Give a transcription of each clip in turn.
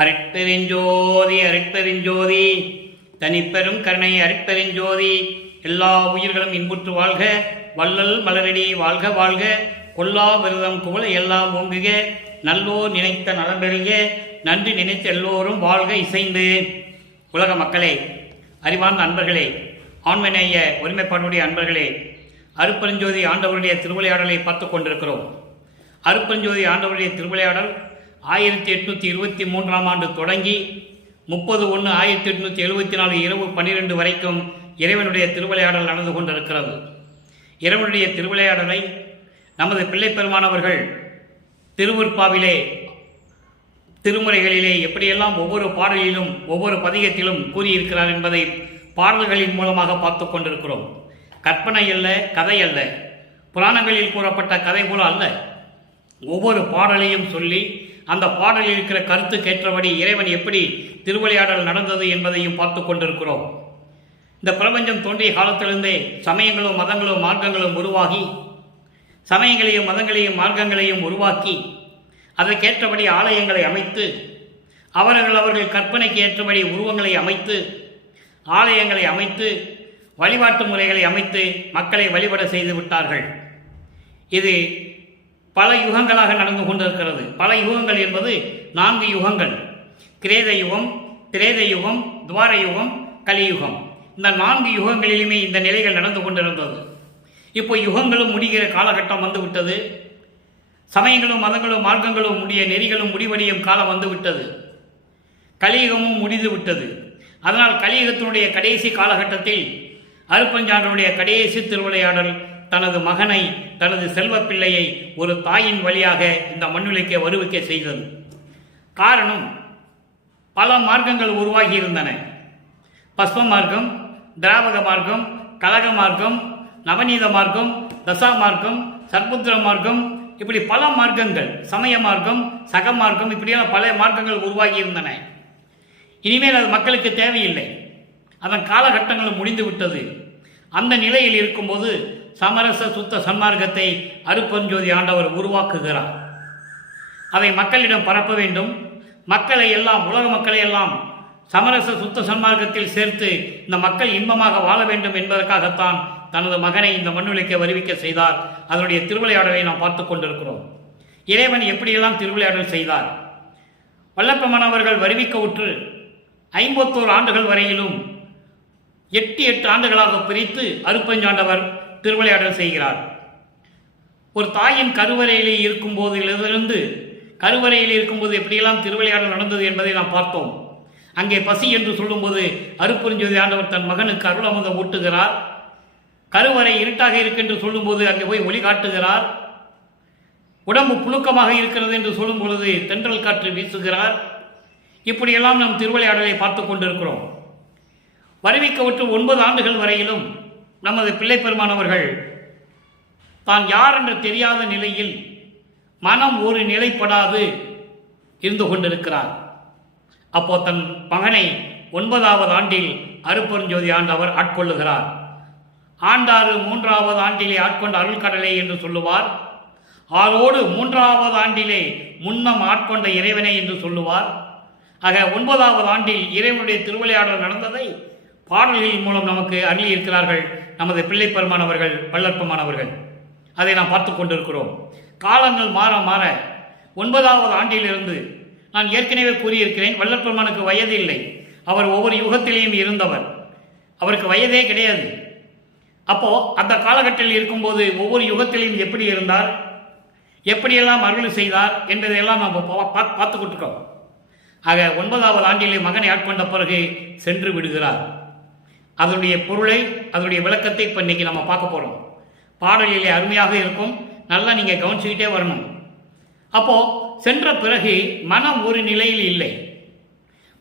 அருட்பெருஞ்சோதி அருட்பெருஞ்சோதி தனிப்பெரும் கருணை அருட்பெருஞ்சோதி. எல்லா உயிர்களும் இன்புற்று வாழ்க, வள்ளல் மலரடி வாழ்க வாழ்க, கொல்லா விரதம் குவளை எல்லாம் ஓங்குக, நல்லோர் நினைத்த நலம் பெறுக, நன்றி நினைத்த எல்லோரும் வாழ்க இசைந்து. உலக மக்களே, அறிவார்ந்த அன்பர்களே, ஆண்மநேய ஒருமைப்பாடுடைய அன்பர்களே, அருட்பெருஞ்சோதி ஆண்டவருடைய திருவிளையாடலை பார்த்து கொண்டிருக்கிறோம். அருட்பெருஞ்சோதி ஆண்டவருடைய திருவிளையாடல் 1823ஆம் ஆண்டு தொடங்கி 30/1/1874 இரவு 12 வரைக்கும் இறைவனுடைய திருவிளையாடல் நடந்து கொண்டிருக்கிறது. இறைவனுடைய திருவிளையாடலை நமது பிள்ளை பெருமானவர்கள் திருவுற்பாவிலே திருமுறைகளிலே எப்படியெல்லாம் ஒவ்வொரு பாடலிலும் ஒவ்வொரு பதிகத்திலும் கூறியிருக்கிறார் என்பதை பாடல்களின் மூலமாக பார்த்து கொண்டிருக்கிறோம். கற்பனை அல்ல, கதை அல்ல, புராணங்களில் கூறப்பட்ட கதை போல அல்ல. ஒவ்வொரு பாடலையும் சொல்லி அந்த பாடலில் இருக்கிற கருத்துக்கேற்றபடி இறைவன் எப்படி திருவிளையாடல் நடந்தது என்பதையும் பார்த்து கொண்டிருக்கிறோம். இந்த பிரபஞ்சம் தோன்றிய காலத்திலிருந்தே சமயங்களும் மதங்களும் மார்க்கங்களும் உருவாகி, சமயங்களையும் மதங்களையும் மார்க்கங்களையும் உருவாக்கி அதற்கேற்றபடி ஆலயங்களை அமைத்து, அவர்கள் கற்பனைக்கு ஏற்றபடி உருவங்களை அமைத்து, ஆலயங்களை அமைத்து, வழிபாட்டு முறைகளை அமைத்து மக்களை வழிபட செய்து விட்டார்கள். இது பல யுகங்களாக நடந்து கொண்டிருக்கிறது. பல யுகங்கள் என்பது 4 யுகங்கள்: கிரேத யுகம், திரேத யுகம், துவார யுகம், கலியுகம். இந்த 4 யுகங்களிலுமே இந்த நிலைகள் நடந்து கொண்டிருந்தது. இப்போ யுகங்களும் முடிகிற காலகட்டம் வந்துவிட்டது. சமயங்களும் மதங்களும் மார்க்கங்களும் முடிய, நெறிகளும் முடிவடையும் காலம் வந்துவிட்டது. கலியுகமும் முடிந்து விட்டது. அதனால் கலியுகத்தினுடைய கடைசி காலகட்டத்தில் அருட்பெருஞ்சாண்டவருடைய கடைசி திருவிளையாடல் தனது மகனை, தனது செல்வ பிள்ளையை ஒரு தாயின் வழியாக இந்த மண்ணுலைக்கு வருவிக்க செய்தது. காரணம், பல மார்க்கங்கள் உருவாகி இருந்தன. பஸ்ம மார்க்கம், திராவக மார்க்கம், கலக மார்க்கம், நவநீத மார்க்கம், தசா மார்க்கம், சர்புத்திர மார்க்கம், இப்படி பல மார்க்கங்கள், சமய மார்க்கம், சக மார்க்கம், இப்படியெல்லாம் பல மார்க்கங்கள் உருவாகி இருந்தன. இனிமேல் அது மக்களுக்கு தேவையில்லை. அதன் காலகட்டங்கள் முடிந்து விட்டது. அந்த நிலையில் இருக்கும்போது சமரச சுத்த சன்மார்க்கத்தை அருட்பெருஞ்சோதி ஆண்டவர் உருவாக்குகிறார். அதை மக்களிடம் பரப்ப வேண்டும். மக்களை எல்லாம், உலக மக்களை எல்லாம் சமரச சுத்த சன்மார்க்கத்தில் சேர்த்து இந்த மக்கள் இன்பமாக வாழ வேண்டும் என்பதற்காகத்தான் தனது மகனை இந்த மண்ணுலைக்கு வருவிக்க செய்தார். அதனுடைய திருவிளையாடலை நாம் பார்த்து கொண்டிருக்கிறோம். இறைவன் எப்படியெல்லாம் திருவிளையாடல் செய்தார். வல்லப்பெருமானவர்கள் வருவிக்க உற்று 51 ஆண்டுகள் வரையிலும் 8 ஆண்டுகளாக பிரித்து அருட்பெருஞ்சாண்டவர் திருவிளையாடல் செய்கிறார். ஒரு தாயின் கருவறையிலே இருக்கும் போதிலிருந்து, கருவறையில் இருக்கும்போது எப்படியெல்லாம் திருவிளையாடல் நடந்தது என்பதை நாம் பார்த்தோம். அங்கே பசி என்று சொல்லும்போது அருட்பெருஞ்சோதி ஆண்டவர் தன் மகனுக்கு அருளமுதம் ஊட்டுகிறார். கருவறை இருட்டாக இருக்கின்ற சொல்லும்போது அங்கே போய் ஒளி காட்டுகிறார். உடம்பு புழுக்கமாக இருக்கிறது என்று சொல்லும் பொழுது தென்றல் காற்று வீசுகிறார். இப்படியெல்லாம் நாம் திருவிளையாடலை பார்த்து கொண்டிருக்கிறோம். வருவிக்க விட்டு 9 ஆண்டுகள் வரையிலும் நமது பிள்ளை பெருமானவர்கள் தான் யார் என்று தெரியாத நிலையில் மனம் ஒரு நிலைப்படாது இருந்து கொண்டிருக்கிறார். அப்போ தன் மகனை 9வது ஆண்டில் அருட்பெருஞ்சோதி ஆண்டவர் ஆட்கொள்ளுகிறார். ஆண்டாறு 3வது ஆண்டிலே ஆட்கொண்ட அருள்கடலை என்று சொல்லுவார். ஆரோடு 3வது ஆண்டிலே முன்னம் ஆட்கொண்ட இறைவனை என்று சொல்லுவார். ஆக 9வது ஆண்டில் இறைவனுடைய திருவிளையாடல் நடந்ததை பாடல்களின் மூலம் நமக்கு அருளி இருக்கிறார்கள் நமது பிள்ளை பெருமானவர்கள், வல்லற்பெருமானவர்கள். அதை நாம் பார்த்து கொண்டிருக்கிறோம். காலங்கள் மாற மாற 9வது ஆண்டிலிருந்து, நான் ஏற்கனவே கூறியிருக்கிறேன், வல்லற்பெருமானுக்கு வயது இல்லை. அவர் ஒவ்வொரு யுகத்திலேயும் இருந்தவர். அவருக்கு வயதே கிடையாது. அப்போ அந்த காலகட்டத்தில் இருக்கும்போது ஒவ்வொரு யுகத்திலையும் எப்படி இருந்தார், எப்படியெல்லாம் அருள் செய்தார் என்பதையெல்லாம் நாம் பார்த்துக்கிட்டு இருக்கோம். ஆக 9வது ஆண்டிலே மகனை ஆட்கொண்ட பிறகு சென்று விடுகிறார். அதனுடைய பொருளை, அதனுடைய விளக்கத்தை இப்போ இன்னைக்கு நம்ம பார்க்க போகிறோம். பாடலிலே அருமையாக இருக்கும். நல்லா நீங்கள் கவனிச்சுக்கிட்டே வரணும். அப்போ சென்ற பிறகு மனம் ஒரு நிலையில் இல்லை.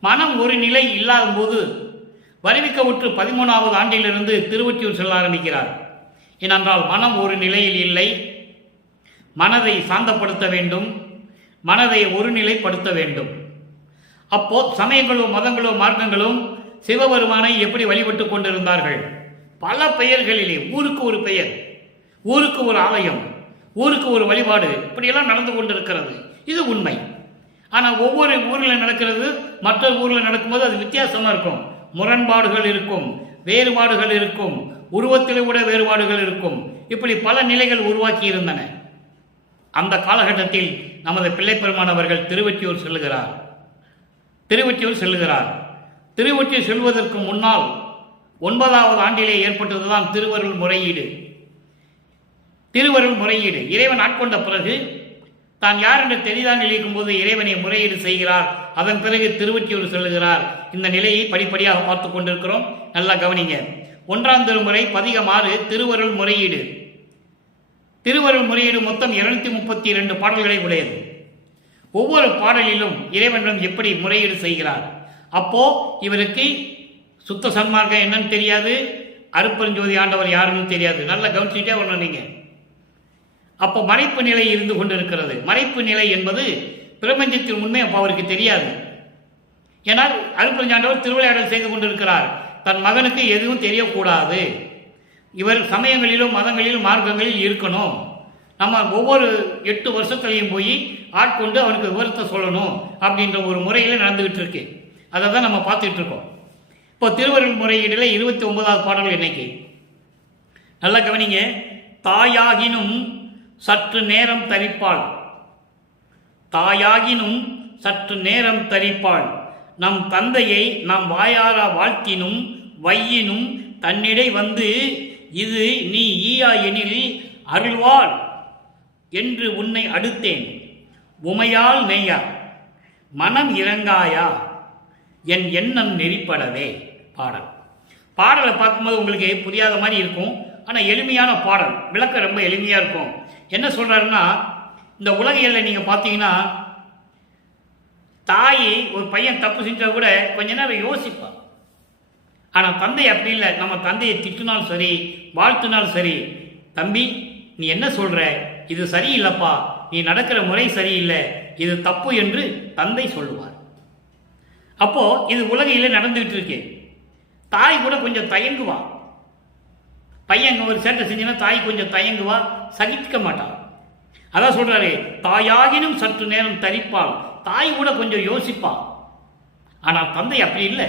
மனம் ஒரு நிலை இல்லாத போது வருவிக்க உற்று 13வது ஆண்டிலிருந்து திருவொற்றியூர் செல்ல ஆரம்பிக்கிறார். ஏனென்றால் மனம் ஒரு நிலையில் இல்லை. மனதை சாந்தப்படுத்த வேண்டும், மனதை ஒருநிலைப்படுத்த வேண்டும். அப்போ சமயங்களும் மதங்களும் மார்க்கங்களும் சிவபெருமானை எப்படி வழிபட்டு கொண்டிருந்தார்கள்? பல பெயர்களிலே, ஊருக்கு ஒரு பெயர், ஊருக்கு ஒரு ஆலயம், ஊருக்கு ஒரு வழிபாடு, இப்படியெல்லாம் நடந்து கொண்டிருக்கிறது. இது உண்மை. ஆனால் ஒவ்வொரு ஊரில் நடக்கிறது மற்ற ஊரில் நடக்கும்போது அது வித்தியாசமாக இருக்கும். முரண்பாடுகள் இருக்கும், வேறுபாடுகள் இருக்கும், உருவத்திலே கூட வேறுபாடுகள் இருக்கும். இப்படி பல நிலைகள் உருவாக்கி இருந்தன. அந்த காலகட்டத்தில் நமது பிள்ளைப்பெருமான் அவர்கள் திருவொற்றியூர் செல்லுகிறார். திருவொற்றியூர் செல்வதற்கு முன்னால் 9வது ஆண்டிலே ஏற்பட்டதுதான் திருவருள் முறையீடு. இறைவன் ஆட்கொண்ட பிறகு தான் யார் என்று தெரியாமல் இருக்கும்போது இறைவனை முறையீடு செய்கிறார். அதன் பிறகு திருவொற்றியூர் செல்லுகிறார். இந்த நிலையை படிப்படியாக பார்த்து கொண்டிருக்கிறோம். நல்லா கவனிங்க. 1ஆம் திருமுறை பதிகம் 6 திருவருள் முறையீடு. மொத்தம் 232 பாடல்களை உடையது. ஒவ்வொரு பாடலிலும் இறைவனிடம் எப்படி முறையீடு செய்கிறார். அப்போ இவருக்கு சுத்த சன்மார்க்கம் என்னன்னு தெரியாது, அருட்பெருஞ்சோதி ஆண்டவர் யாருன்னு தெரியாது. நல்லா கவனிச்சுட்டே வரணும் நீங்க. அப்போ மறைப்பு நிலை இருந்து கொண்டிருக்கிறது. மறைப்பு நிலை என்பது பிரபஞ்சத்தின் உண்மை அப்போ அவருக்கு தெரியாது. ஏன்னால் அருட்பெருஞ்சாண்டவர் திருவிளையாடல் செய்து கொண்டிருக்கிறார். தன் மகனுக்கு எதுவும் தெரியக்கூடாது. இவர் சமயங்களிலும் மதங்களிலும் மார்க்கங்களில் இருக்கணும். நம்ம ஒவ்வொரு 8 வருஷத்துலையும் போய் ஆட்கொண்டு அவனுக்கு விவரத்தை சொல்லணும் அப்படின்ற ஒரு முறையில் நடந்துகிட்டு இருக்கு. அதை தான் நம்ம பார்த்துட்டு இருக்கோம். இப்போ திருவருள் முறையீடில் 29வது பாடல் இன்னைக்கு நல்லா கவனிங்க. தாயாகினும் சற்று நேரம் தரிப்பாள், நம் தந்தையை நாம் வாயார வாழ்த்தினும் வையினும் தன்னிடை வந்து இது நீ ஈயா எனில் அருள்வாள் என்று உன்னை அடுத்தேன். உமையால் நெய்யா மனம் இறங்காயா என் எண்ணம் நெறிப்படவே. பாடலை பார்க்கும்போது உங்களுக்கு புரியாத மாதிரி இருக்கும். ஆனால் எளிமையான பாடல், விளக்கம் ரொம்ப எளிமையாக இருக்கும். என்ன சொல்கிறாருன்னா, இந்த உலகியலில் நீங்கள் பார்த்தீங்கன்னா தாய் ஒரு பையன் தப்பு செஞ்சால் கூட கொஞ்ச நேரம் யோசிப்பான். ஆனால் தந்தை அப்படி இல்லை. நம்ம தந்தையை திட்டினாலும் சரி, வாழ்த்தினாலும் சரி, தம்பி நீ என்ன சொல்கிற, இது சரியில்லைப்பா, நீ நடக்கிற முறை சரியில்லை, இது தப்பு என்று தந்தை சொல்லுவார். அப்போ இது உலகையில நடந்துகிட்டு இருக்கு. தாய் கூட கொஞ்சம் தயங்குவா. பையன் ஒரு சேட்டை செஞ்சுன்னா தாய் கொஞ்சம் தயங்குவா, சகிக்க மாட்டான். அதான் சொல்றாரு, தாயாகினும் சற்று நேரம் தரிப்பாள். தாய் கூட கொஞ்சம் யோசிப்பா. ஆனால் தந்தை அப்படி இல்லை.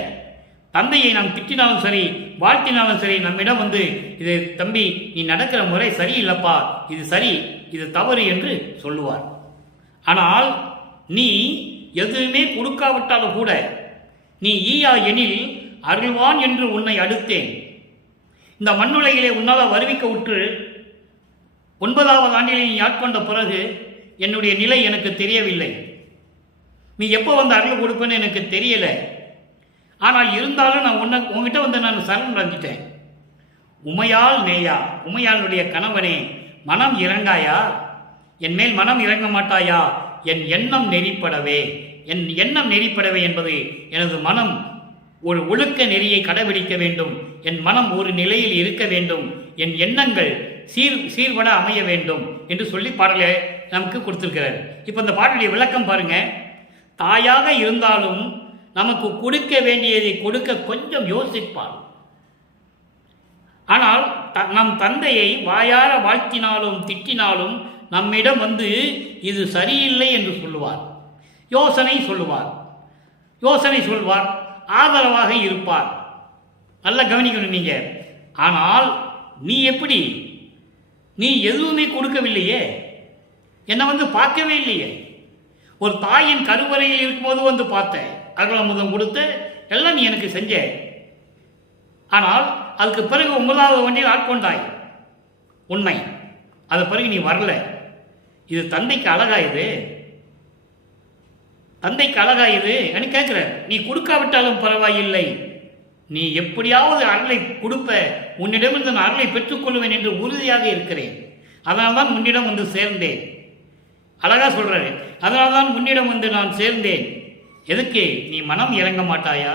தந்தையை நாம் திட்டினாலும் சரி, வாழ்த்தினாலும் சரி, நம்மிடம் வந்து இது தம்பி நீ நடக்கிற முறை சரியில்லைப்பா, இது சரி, இது தவறு என்று சொல்லுவார். ஆனால் நீ எதுவுமே கொடுக்காவிட்டாலும் கூட நீ ஈயா எனில் அருள்வான் என்று உன்னை அடுத்தேன். இந்த மண்ணுலகிலே உன்னால் வருவிக்க உற்று 9வது ஆண்டிலே நீ ஆட்கொண்ட பிறகு என்னுடைய நிலை எனக்கு தெரியவில்லை. நீ எப்போ வந்து அருள் கொடுப்பேன்னு எனக்கு தெரியலை. ஆனால் இருந்தாலும் நான் உங்ககிட்ட வந்து நான் சரண் அடைஞ்சிட்டேன். உமையால் நேயா, உமையாளுடைய கணவனே, மனம் இறங்காயா, என் மேல் மனம் இறங்க மாட்டாயா, என் எண்ணம் நெறிப்படவே. என் எண்ணம் நெறிப்படவே என்பது எனது மனம் ஒரு ஒழுக்க நெறியை கடைபிடிக்க வேண்டும். என் மனம் ஒரு நிலையில் இருக்க வேண்டும். என் எண்ணங்கள் சீர்பட அமைய வேண்டும் என்று சொல்லி பாடலை நமக்கு கொடுத்திருக்கிறார். இப்போ இந்த பாடலுடைய விளக்கம் பாருங்க. தாயாக இருந்தாலும் நமக்கு கொடுக்க வேண்டியதை கொடுக்க கொஞ்சம் யோசிப்பார். ஆனால் நம் தந்தையை வாயார வாழ்த்தினாலும் திட்டினாலும் நம்மிடம் வந்து இது சரியில்லை என்று சொல்லுவார். யோசனை சொல்வார், ஆதரவாக இருப்பார். நல்லா கவனிக்கணும் நீங்க. ஆனால் நீ எப்படி, நீ எதுவுமே கொடுக்கவில்லையே, என்னை வந்து பார்க்கவே இல்லையே. ஒரு தாயின் கருவறையில் இருக்கும்போது வந்து பார்த்தேன், அருளமுதம் கொடுத்த எல்லாம் நீ எனக்கு செஞ்ச. ஆனால் அதுக்கு பிறகு 9வது வண்டியில் ஆட்கொண்டாய், உண்மை. அது பிறகு நீ வரல. இது தந்தைக்கு அழகாயுது, தந்தைக்கு அழகாயுது என்று கேட்கிற. நீ கொடுக்காவிட்டாலும் பரவாயில்லை, நீ எப்படியாவது அருளை கொடுப்ப, உன்னிடமிருந்து நான் அருளை பெற்றுக்கொள்வேன் என்று உறுதியாக இருக்கிறேன். அதனால்தான் உன்னிடம் வந்து சேர்ந்தேன். அழகா சொல்றாரு, அதனால்தான் உன்னிடம் வந்து நான் சேர்ந்தேன். எதுக்கு? நீ மனம் இறங்க மாட்டாயா?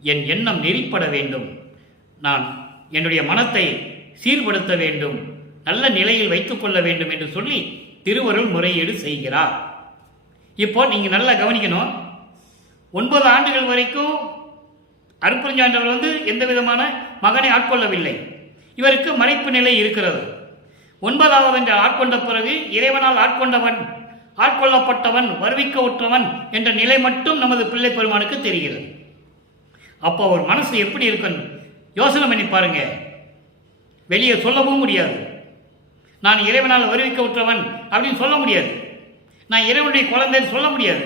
என் எண்ணம் நெறிப்பட வேண்டும். நான் என்னுடைய மனத்தை சீர்படுத்த வேண்டும், நல்ல நிலையில் வைத்துக் கொள்ள வேண்டும் என்று சொல்லி திருவருள் முறையீடு செய்கிறார். இப்போ நீங்க நல்லா கவனிக்கணும். 9 ஆண்டுகள் வரைக்கும் அருட்பெருஞ்சாண்டவர் வந்து எந்த விதமான மகனை ஆட்கொள்ளவில்லை. இவருக்கு மறைப்பு நிலை இருக்கிறது. 9வது ஆட்கொண்ட பிறகு இறைவனால் ஆட்கொண்டவன் ஆட்கொள்ளப்பட்டவன், வருவிக்க உற்றவன் என்ற நிலை மட்டும் நமது பிள்ளை பெருமானுக்கு தெரிகிறது. அப்போ அவர் மனசு எப்படி இருக்குன்னு யோசனை பண்ணி பாருங்க. வெளியே சொல்லவும் முடியாது. நான் இறைவனால் வருவிக்க உற்றவன் அப்படின்னு சொல்ல முடியாது. நான் இறைவனுடைய குழந்தைன்னு சொல்ல முடியாது.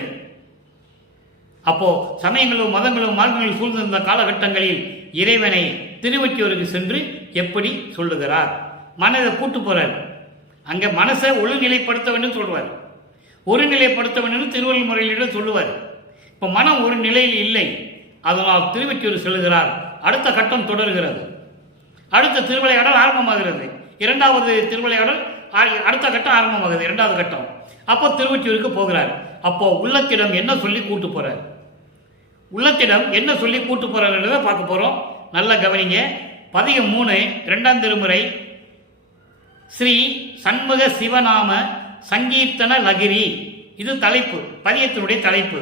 அப்போ சமயங்களும் மதங்களும் மார்க்கங்களும் சூழ்ந்திருந்த காலகட்டங்களில் இறைவனை திருவொற்றியூருக்கு சென்று எப்படி சொல்லுகிறார்? மனதை கூட்டு போறார். அங்க மனசை ஒழுநிலைப்படுத்த வேண்டும் சொல்லுவார். ஒருநிலைப்படுத்த வேண்டும் திருவள்ளுவர் முறையிலிடம் சொல்லுவார். இப்போ மனம் ஒரு நிலையில் இல்லை, அதனால் திருவொற்றியூர் செல்கிறார். அடுத்த கட்டம் தொடர்கிறது. அடுத்த திருவிளையாடல் ஆரம்பமாகிறது. இரண்டாவது திருவிளையாடல் அடுத்த கட்டம் ஆரம்பமாகுது. இரண்டாவது கட்டம். அப்போ திருவொற்றியூருக்கு போகிறார். அப்போ உள்ளத்திடம் என்ன சொல்லி கூட்டு போறார்? உள்ளத்திடம் என்ன சொல்லி கூட்டு போறாருன்றதை பார்க்க போறோம். நல்ல கவனிங்க. பதிகம் 3 இரண்டாம் திருமுறை ஸ்ரீ சண்முக சிவநாம சங்கீர்த்தன லகிரி. இது தலைப்பு, பதியத்தினுடைய தலைப்பு.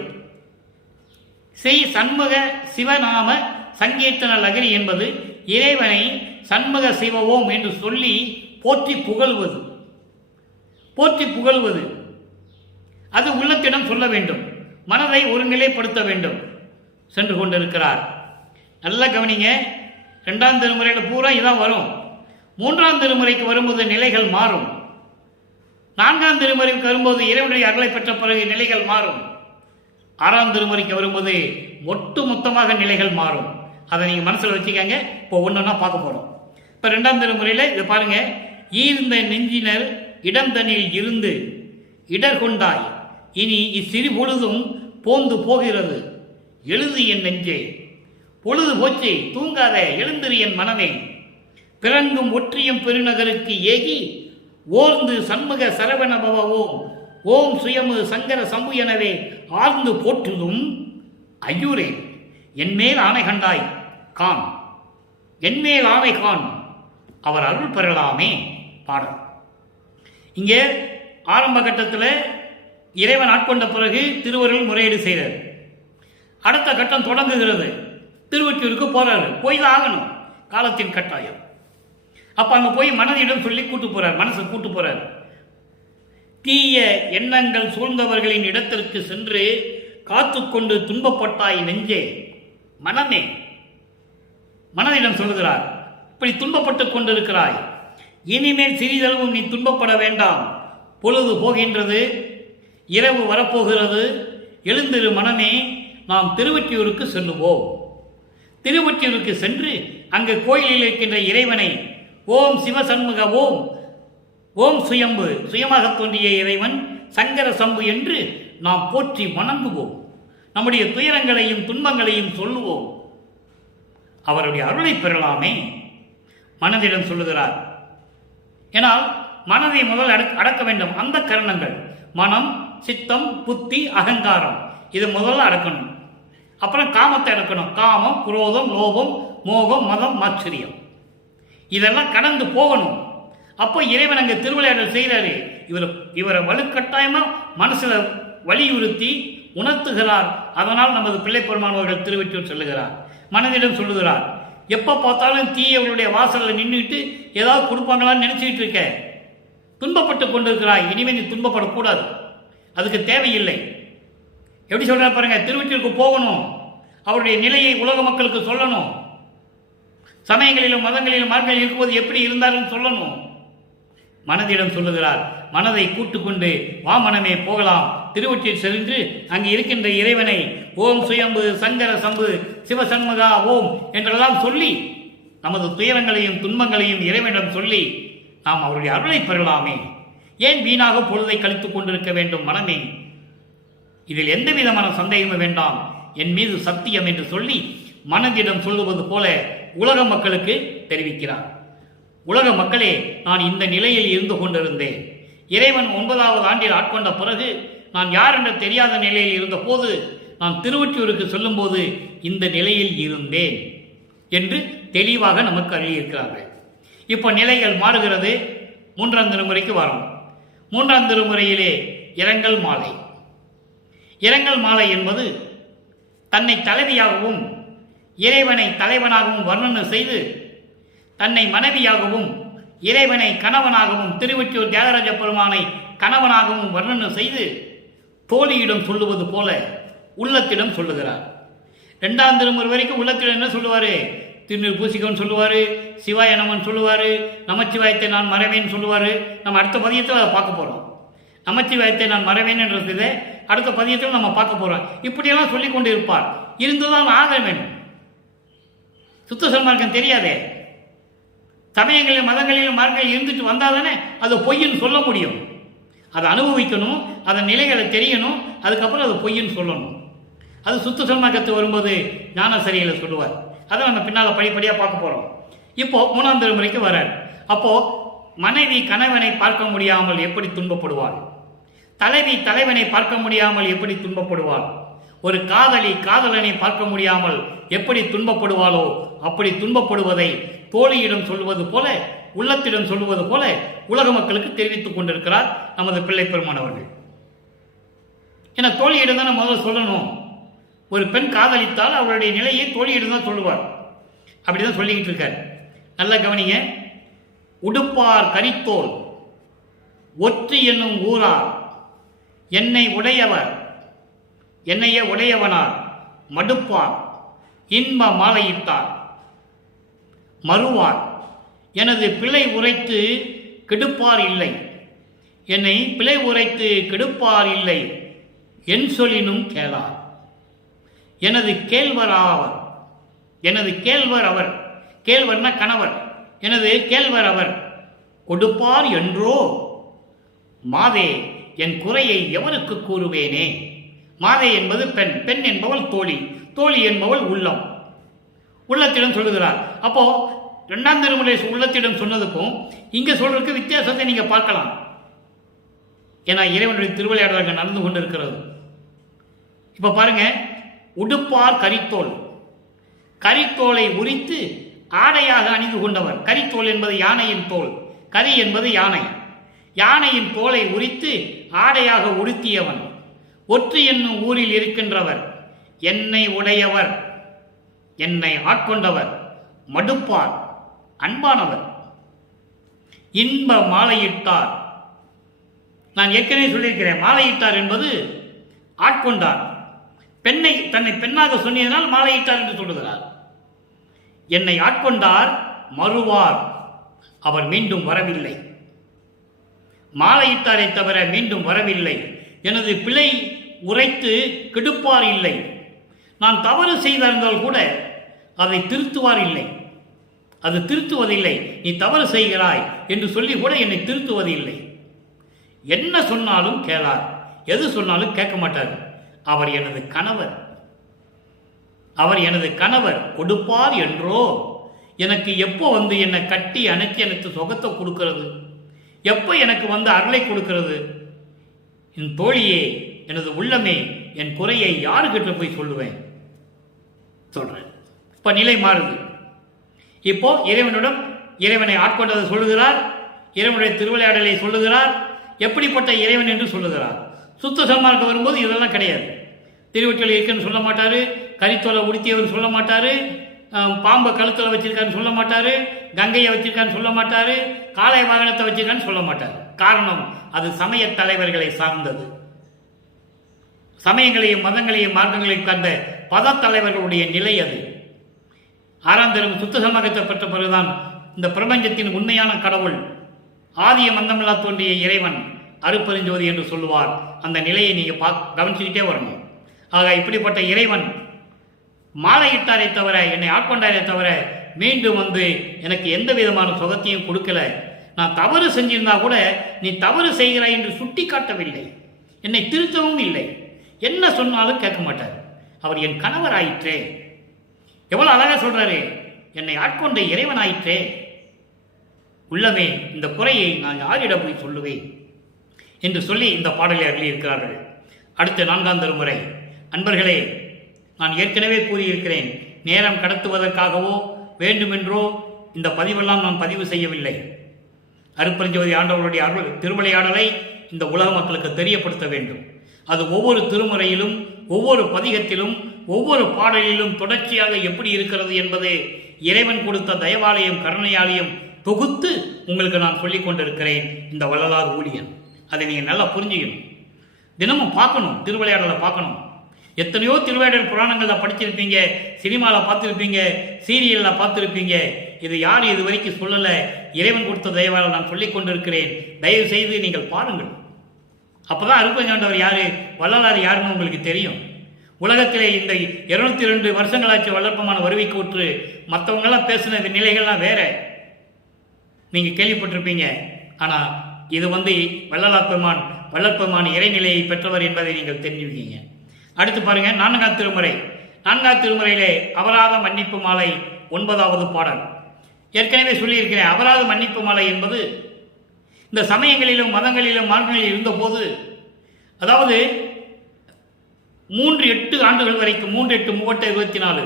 ஸ்ரீ சண்முக சிவநாம சங்கீர்த்தன லகிரி என்பது இறைவனை சண்முக சிவவோம் என்று சொல்லி போற்றி புகழ்வது. போற்றி புகழ்வது அது உள்ளத்திடம் சொல்ல வேண்டும். மனதை ஒருநிலைப்படுத்த வேண்டும். சென்று கொண்டிருக்கிறார். நல்ல கவனிங்க. இரண்டாம் திருமுறையில் பூரா இதான் வரும். மூன்றாம் திருமுறைக்கு வரும்போது நிலைகள் மாறும். நான்காம் திருமுறைக்கு வரும்போது இறைவனுடைய அருளை பெற்ற பிறகு நிலைகள் மாறும். ஆறாம் திருமுறைக்கு வரும்போது ஒட்டு மொத்தமாக நிலைகள் மாறும். அதை நீங்கள் மனசில் வச்சுக்கங்க. இப்போ ஒன்றொன்னா பார்க்க போகிறோம். இப்போ ரெண்டாம் திருமுறையில் இதை பாருங்க. ஈர்ந்த நெஞ்சினர் இடம் தனில் இருந்து இடர் கொண்டாய், இனி இச்சிறு பொழுதும் போந்து போகிறது, எழுது என் நெஞ்சே, பொழுது போச்சு தூங்காத, எழுந்திரு என் மனமே, பிறங்கும் ஒற்றியம் பெருநகருக்கு ஏகி ஓர்ந்து சண்முக சரவண பவ ஓம் ஓம் சுயமு சங்கர சம்பு எனவே ஆழ்ந்து போற்றுதும் ஐயூரே, என்மேல் ஆணை கண்டாய் கான், என்மேல் ஆணை கான், அவர் அருள் பெறலாமே. பாடல் இங்கே ஆரம்ப கட்டத்தில் இறைவன் ஆட்கொண்ட பிறகு திருவருள் முறையீடு செய்கிறார். அடுத்த கட்டம் தொடங்குகிறது. திருவொற்றியூருக்கு போறாரு. போய் தான் ஆகணும், காலத்தின் கட்டாயம். அப்ப அங்க போய் மனதிடம் சொல்லி கூட்டு போறார். மனசு கூட்டு போறார். தீய எண்ணங்கள் சூழ்ந்தவர்களின் இடத்திற்கு சென்று காத்துக்கொண்டு துன்பப்பட்டாய் நெஞ்சே, மனமே, மனதிடம் சொல்லுகிறார். இப்படி துன்பப்பட்டு கொண்டிருக்கிறாய், இனிமேல் சிறிதளவும் நீ துன்பப்பட வேண்டாம். பொழுது போகின்றது, இரவு வரப்போகிறது, எழுந்திரு மனமே, நாம் திருவொற்றியூருக்கு செல்லுவோம். திருவொற்றியூருக்கு சென்று அங்கு கோயிலில் இருக்கின்ற இறைவனை ஓம் சிவசண்முக ஓம் ஓம் சுயம்பு, சுயமாக தோன்றிய இறைவன் சங்கர சம்பு என்று நாம் போற்றி வணங்குவோம். நம்முடைய துயரங்களையும் துன்பங்களையும் சொல்லுவோம். அவருடைய அருளை பெறலாமே. மனதிடம் சொல்லுகிறார். ஏனால் மனதை முதல் அடக்க வேண்டும். அந்த கரணங்கள் மனம், சித்தம், புத்தி, அகங்காரம், இது முதல்ல அடக்கணும். அப்புறம் காமத்தை அடக்கணும். காமம், குரோதம், லோபம், மோகம், மதம், மாச்சரியம், இதெல்லாம் கடந்து போகணும். அப்போ இறைவன் அங்கே திருவிளையாடல் செய்கிறாரு. இவரை வலுக்கட்டாயமா மனசுல வலியுறுத்தி உணர்த்துகிறார். அதனால் நமது பிள்ளை பெருமானவர்கள் திருவொற்றியூர் செல்லுகிறார். மனதிடம் சொல்லுகிறார். எப்போ பார்த்தாலும் தீயவர்களுடைய வாசலில் நின்றுட்டு ஏதாவது கொடுப்பாங்களான்னு நினைச்சிட்டு இருக்க, துன்பப்பட்டு கொண்டிருக்கிறாய், இனிமேல் நீ துன்பப்படக்கூடாது, அதுக்கு தேவையில்லை. எப்படி சொல்றாரு பாருங்க. திருவொற்றியூருக்கு போகணும், அவருடைய நிலையை உலக மக்களுக்கு சொல்லணும். சமயங்களிலும் மதங்களிலும் மார்க்கங்களில் இருக்கும்போது எப்படி இருந்தாலும் சொல்லணும். மனதிடம் சொல்லுகிறார். மனதை கூட்டுக்கொண்டு வா மனமே போகலாம், திருவொற்றியூர் சென்று அங்கு இருக்கின்ற இறைவனை ஓம் சுயம்பு சங்கர சம்பு சிவசண்முகா ஓம் என்றெல்லாம் சொல்லி நமது துயரங்களையும் துன்பங்களையும் இறைவனிடம் சொல்லி நாம் அவருடைய அருளை பெறலாமே. ஏன் வீணாக பொழுதை கழித்துக் கொண்டிருக்க வேண்டும் மனமே? இதில் எந்த விதமான சந்தேகமும் வேண்டாம், என் மீது சத்தியம் என்று சொல்லி மனதிடம் சொல்லுவது போல உலக மக்களுக்கு தெரிவிக்கிறார். உலக மக்களே, நான் இந்த நிலையில் இருந்து கொண்டிருந்தேன். இறைவன் 9வது ஆண்டில் ஆட்கொண்ட பிறகு நான் யார் என்று தெரியாத நிலையில் இருந்த போது நான் திருவொற்றியூருக்கு சொல்லும் போது இந்த நிலையில் இருந்தேன் என்று தெளிவாக நமக்கு அருளியிருக்கிறார்கள். இப்போ நிலைகள் மாறுகிறது. 3ஆம் திருமுறைக்கு வரும். 3ஆம் திருமுறையிலே இரங்கல் மாலை. இரங்கல் மாலை என்பது தன்னை தலைவியாகவும் இறைவனை தலைவனாகவும் வர்ணனை செய்து தன்னை மனைவியாகவும் இறைவனை கணவனாகவும் திருவொற்றியூர் தியாகராஜ பெருமானை கணவனாகவும் வர்ணனை செய்து தோழியிடம் சொல்லுவது போல உள்ளத்திடம் சொல்லுகிறார். 2ஆம் திருமுறை வரைக்கும் உள்ளத்திடம் என்ன சொல்லுவார்? திருநீர் பூசிக்கன்னு சொல்லுவார், சிவாய நமன் சொல்லுவார், நமச்சிவாயத்தை நான் மறவேன்னு சொல்லுவார். நம்ம அடுத்த பதியத்தில் அதை பார்க்க போகிறோம். நமச்சிவாயத்தை நான் மறவேன்ன்றதை அடுத்த பதியத்தில் நம்ம பார்க்க போகிறோம். இப்படியெல்லாம் சொல்லிக் கொண்டு இருப்பார். இருந்துதான் ஆக வேண்டும். சுத்த சன்மார்க்கம் தெரியாதே. சமயங்களிலும் மதங்களிலும் மார்க்கம் இருந்துட்டு வந்தால் தானே அது பொய்ன்னு சொல்ல முடியும். அதை அனுபவிக்கணும், அதன் நிலைகளை தெரியணும், அதுக்கப்புறம் அது பொய்ன்னு சொல்லணும். அது சுத்த சன்மார்க்கத்து வரும்போது ஞானசரியில் சொல்லுவார். அதை நம்ம பின்னால் படிப்படியாக பார்க்க போகிறோம். இப்போது 3ஆம் திருமுறைக்கு வரார். அப்போது மனைவி கணவனை பார்க்க முடியாமல் எப்படி துன்பப்படுவாள்? தலைவி தலைவனை பார்க்க முடியாமல் எப்படி துன்பப்படுவாள்? ஒரு காதலி காதலனை பார்க்க முடியாமல் எப்படி துன்பப்படுவாளோ அப்படி துன்பப்படுவதை தோழியிடம் சொல்லுவது போல, உள்ளத்திடம் சொல்லுவது போல உலக மக்களுக்கு தெரிவித்துக் கொண்டிருக்கிறார் நமது பிள்ளை பெருமான் அவர்கள். ஏன்னா தோழியிடம் தான் முதல்ல சொல்லணும். ஒரு பெண் காதலித்தால் அவருடைய நிலையை தோழியிடம் தான் சொல்லுவார். அப்படிதான் சொல்லிக்கிட்டு இருக்கார். நல்லா கவனிங்க. உடுப்பார் கரித்தோல் ஒற்றி என்னும் ஊரார் என்னை உடையவர் என்னையே உடையவனார் மடுப்பார் இன்ப மாலையிட்டார் மறுவார் எனது பிழை உரைத்து கெடுப்பார் இல்லை, என்னை பிழை உரைத்து கெடுப்பார் இல்லை என் சொல்லினும் கேளார். எனது கேள்வராவர் எனது கேள்வர் அவர், கேள்வர்னா கணவர், எனது கேள்வர் அவர் கொடுப்பார் என்றோ மாதே என் குறையை எவருக்கு கூறுவேனே. மாதே என்பது பெண், பெண் என்பவள் தோழி, தோழி என்பவள் உள்ளம். உள்ளத்திடம் சொல்லுகிறார். அப்போ 2ஆம் திருமுறை உள்ளத்திடம் சொன்னதுக்கும் இங்க சொல்றதுக்கு வித்தியாசத்தை நீங்க பார்க்கலாம். ஏன்னா இறைவனுடைய திருவிளையாடல் நடந்து கொண்டிருக்கிறது. இப்ப பாருங்க, உடுப்பார் கரித்தோல், கரித்தோலை உரித்து ஆடையாக அணிந்து கொண்டவர். கரித்தோல் என்பது யானையின் தோல், கரி என்பது யானை. யானையின் தோலை உரித்து ஆடையாக உடுத்தியவன். ஒற்று என்னும் ஊரில் இருக்கின்றவர் என்னை உடையவர், என்னை ஆட்கொண்டவர், மடுப்பார் அன்பானவர், இன்ப மாலையிட்டார். நான் ஏற்கனவே சொல்லியிருக்கிறேன், மாலையிட்டார் என்பது ஆட்கொண்டார். பெண்ணை தன்னை பெண்ணாக சொன்னதனால் மாலையிட்டார் என்று சொல்லுகிறார். என்னை ஆட்கொண்டார் மறுவார், அவர் மீண்டும் வரவில்லை. மாலையிட்டாரை தவிர மீண்டும் வரவில்லை. எனது பிழை உரைத்து கெடுப்பார் இல்லை. நான் தவறு செய்திருந்தால் கூட அதை திருத்துவார் இல்லை. அது திருத்துவதில்லை. நீ தவறு செய்கிறாய் என்று சொல்லி கூட என்னை திருத்துவதில்லை. என்ன சொன்னாலும் கேளார், எது சொன்னாலும் கேட்க மாட்டார். அவர் எனது கணவர், அவர் எனது கணவர். கொடுப்பார் என்றோ எனக்கு எப்போ வந்து என்னை கட்டி அணைச்சி எனக்கு சுகத்தை கொடுக்கிறது, எப்போ எனக்கு வந்து அருளை கொடுக்கிறது? என் தோழியே, எனது உள்ளமே, என் குறையை யாருக்கிட்ட போய் சொல்லுவேன்? சொல்றேன். இப்ப நிலை மாறுது. இப்போ இறைவனிடம் இறைவனை ஆட்கொண்டதை சொல்லுகிறார், இறைவனுடைய திருவிளையாடலை சொல்லுகிறார், எப்படிப்பட்ட இறைவன் என்று சொல்லுகிறார். சுத்த சன்மார்க்கம் வரும்போது இதெல்லாம் கிடையாது. திருவொற்றில் இருக்குன்னு சொல்ல மாட்டாரு, கரித்தோலை உடுத்தியவர் சொல்ல மாட்டாரு, பாம்பை கழுத்தில் வச்சிருக்காருன்னு சொல்ல மாட்டாரு, கங்கையை வச்சிருக்கான்னு சொல்ல மாட்டாரு, காளை வாகனத்தை வச்சிருக்கான்னு சொல்ல மாட்டார். காரணம், அது சமய தலைவர்களை சார்ந்தது. சமயங்களையும் மதங்களையும் மார்க்கங்களையும் கண்ட பத தலைவர்களுடைய நிலை அது. 6ஆம் தரம் சுத்த சமூகத்தை பெற்ற பிறகுதான் இந்த பிரபஞ்சத்தின் உண்மையான கடவுள், ஆதிய மந்தமில்லா தோன்றிய இறைவன், அருப்பெருஞ்சோதி என்று சொல்லுவார். அந்த நிலையை நீங்க கவனிச்சுக்கிட்டே வரணும். ஆக இப்படிப்பட்ட இறைவன் மாலையிட்டாரை தவிர, என்னை ஆட்கொண்டாரே தவிர மீண்டும் வந்து எனக்கு எந்த விதமான சுகத்தையும் கொடுக்கல. நான் தவறு செஞ்சிருந்தா கூட நீ தவறு செய்கிறாய் என்று சுட்டி காட்டவில்லை, என்னை திருத்தவும் இல்லை. என்ன சொன்னாலும் கேட்க மாட்டார். அவர் என் கணவர் ஆயிற்றே. எவ்வளவு அழகா சொல்றாரு, என்னை ஆட்கொண்ட இறைவன் ஆயிற்றே. உள்ளமே, இந்த குறையை நான் யாரிடம் போய் சொல்லுவேன் என்று சொல்லி இந்த பாடலை அருளியிருக்கிறார்கள். அடுத்த 4ஆம் திருமுறை. அன்பர்களே, நான் ஏற்கனவே கூறியிருக்கிறேன், நேரம் கடத்துவதற்காகவோ வேண்டுமென்றோ இந்த பதிவெல்லாம் நான் பதிவு செய்யவில்லை. அருட்பெருஞ்சோதி ஆண்டவருடைய அருள் திருவிளையாடலை இந்த உலக மக்களுக்கு தெரியப்படுத்த வேண்டும். அது ஒவ்வொரு திருமுறையிலும், ஒவ்வொரு பதிகத்திலும், ஒவ்வொரு பாடலிலும் தொடர்ச்சியாக எப்படி இருக்கிறது என்பது இறைவன் கொடுத்த தயவாலயம் கருணையாலயம் தொகுத்து உங்களுக்கு நான் சொல்லிக் கொண்டிருக்கிறேன். இந்த வள்ளலார் ஊழியன் அதை நீங்கள் நல்லா புரிஞ்சுக்கணும். தினமும் பார்க்கணும், திருவிளையாடலை பார்க்கணும். எத்தனையோ திருவிளையாடல் புராணங்களில் படிச்சிருப்பீங்க, சினிமாவில் பார்த்துருப்பீங்க, சீரியலில் பார்த்துருப்பீங்க. இது யாரும் இது வரைக்கும் சொல்லலை. இறைவன் கொடுத்த தயவால் நான் சொல்லிக் கொண்டிருக்கிறேன். தயவு செய்து நீங்கள் பாருங்கள். அப்போதான் அருப்பஞ்சாண்டவர் யாரு, வள்ளலார் யாருன்னு உங்களுக்கு தெரியும். உலகத்திலே இந்த 202 வருஷங்களாச்சு வளர்ப்பமான வருவிக்கு ஊற்று. மற்றவங்கெல்லாம் பேசின நிலைகள்லாம் வேற, நீங்கள் கேள்விப்பட்டிருப்பீங்க. ஆனால் இது வள்ளற்பெருமான் இறைநிலையை பெற்றவர் என்பதை நீங்கள் தெரிஞ்சுக்கிங்க. அடுத்து பாருங்க, 4ஆம் திருமுறை. 4ஆம் திருமுறையிலே அபராத மன்னிப்பு மாலை 9வது பாடல். ஏற்கனவே சொல்லியிருக்கிறேன். அபராத மன்னிப்பு மாலை என்பது இந்த சமயங்களிலும் மதங்களிலும் மார்க்கங்களில் இருந்தபோது, அதாவது 3-8 ஆண்டுகள் வரைக்கும், 3-8-24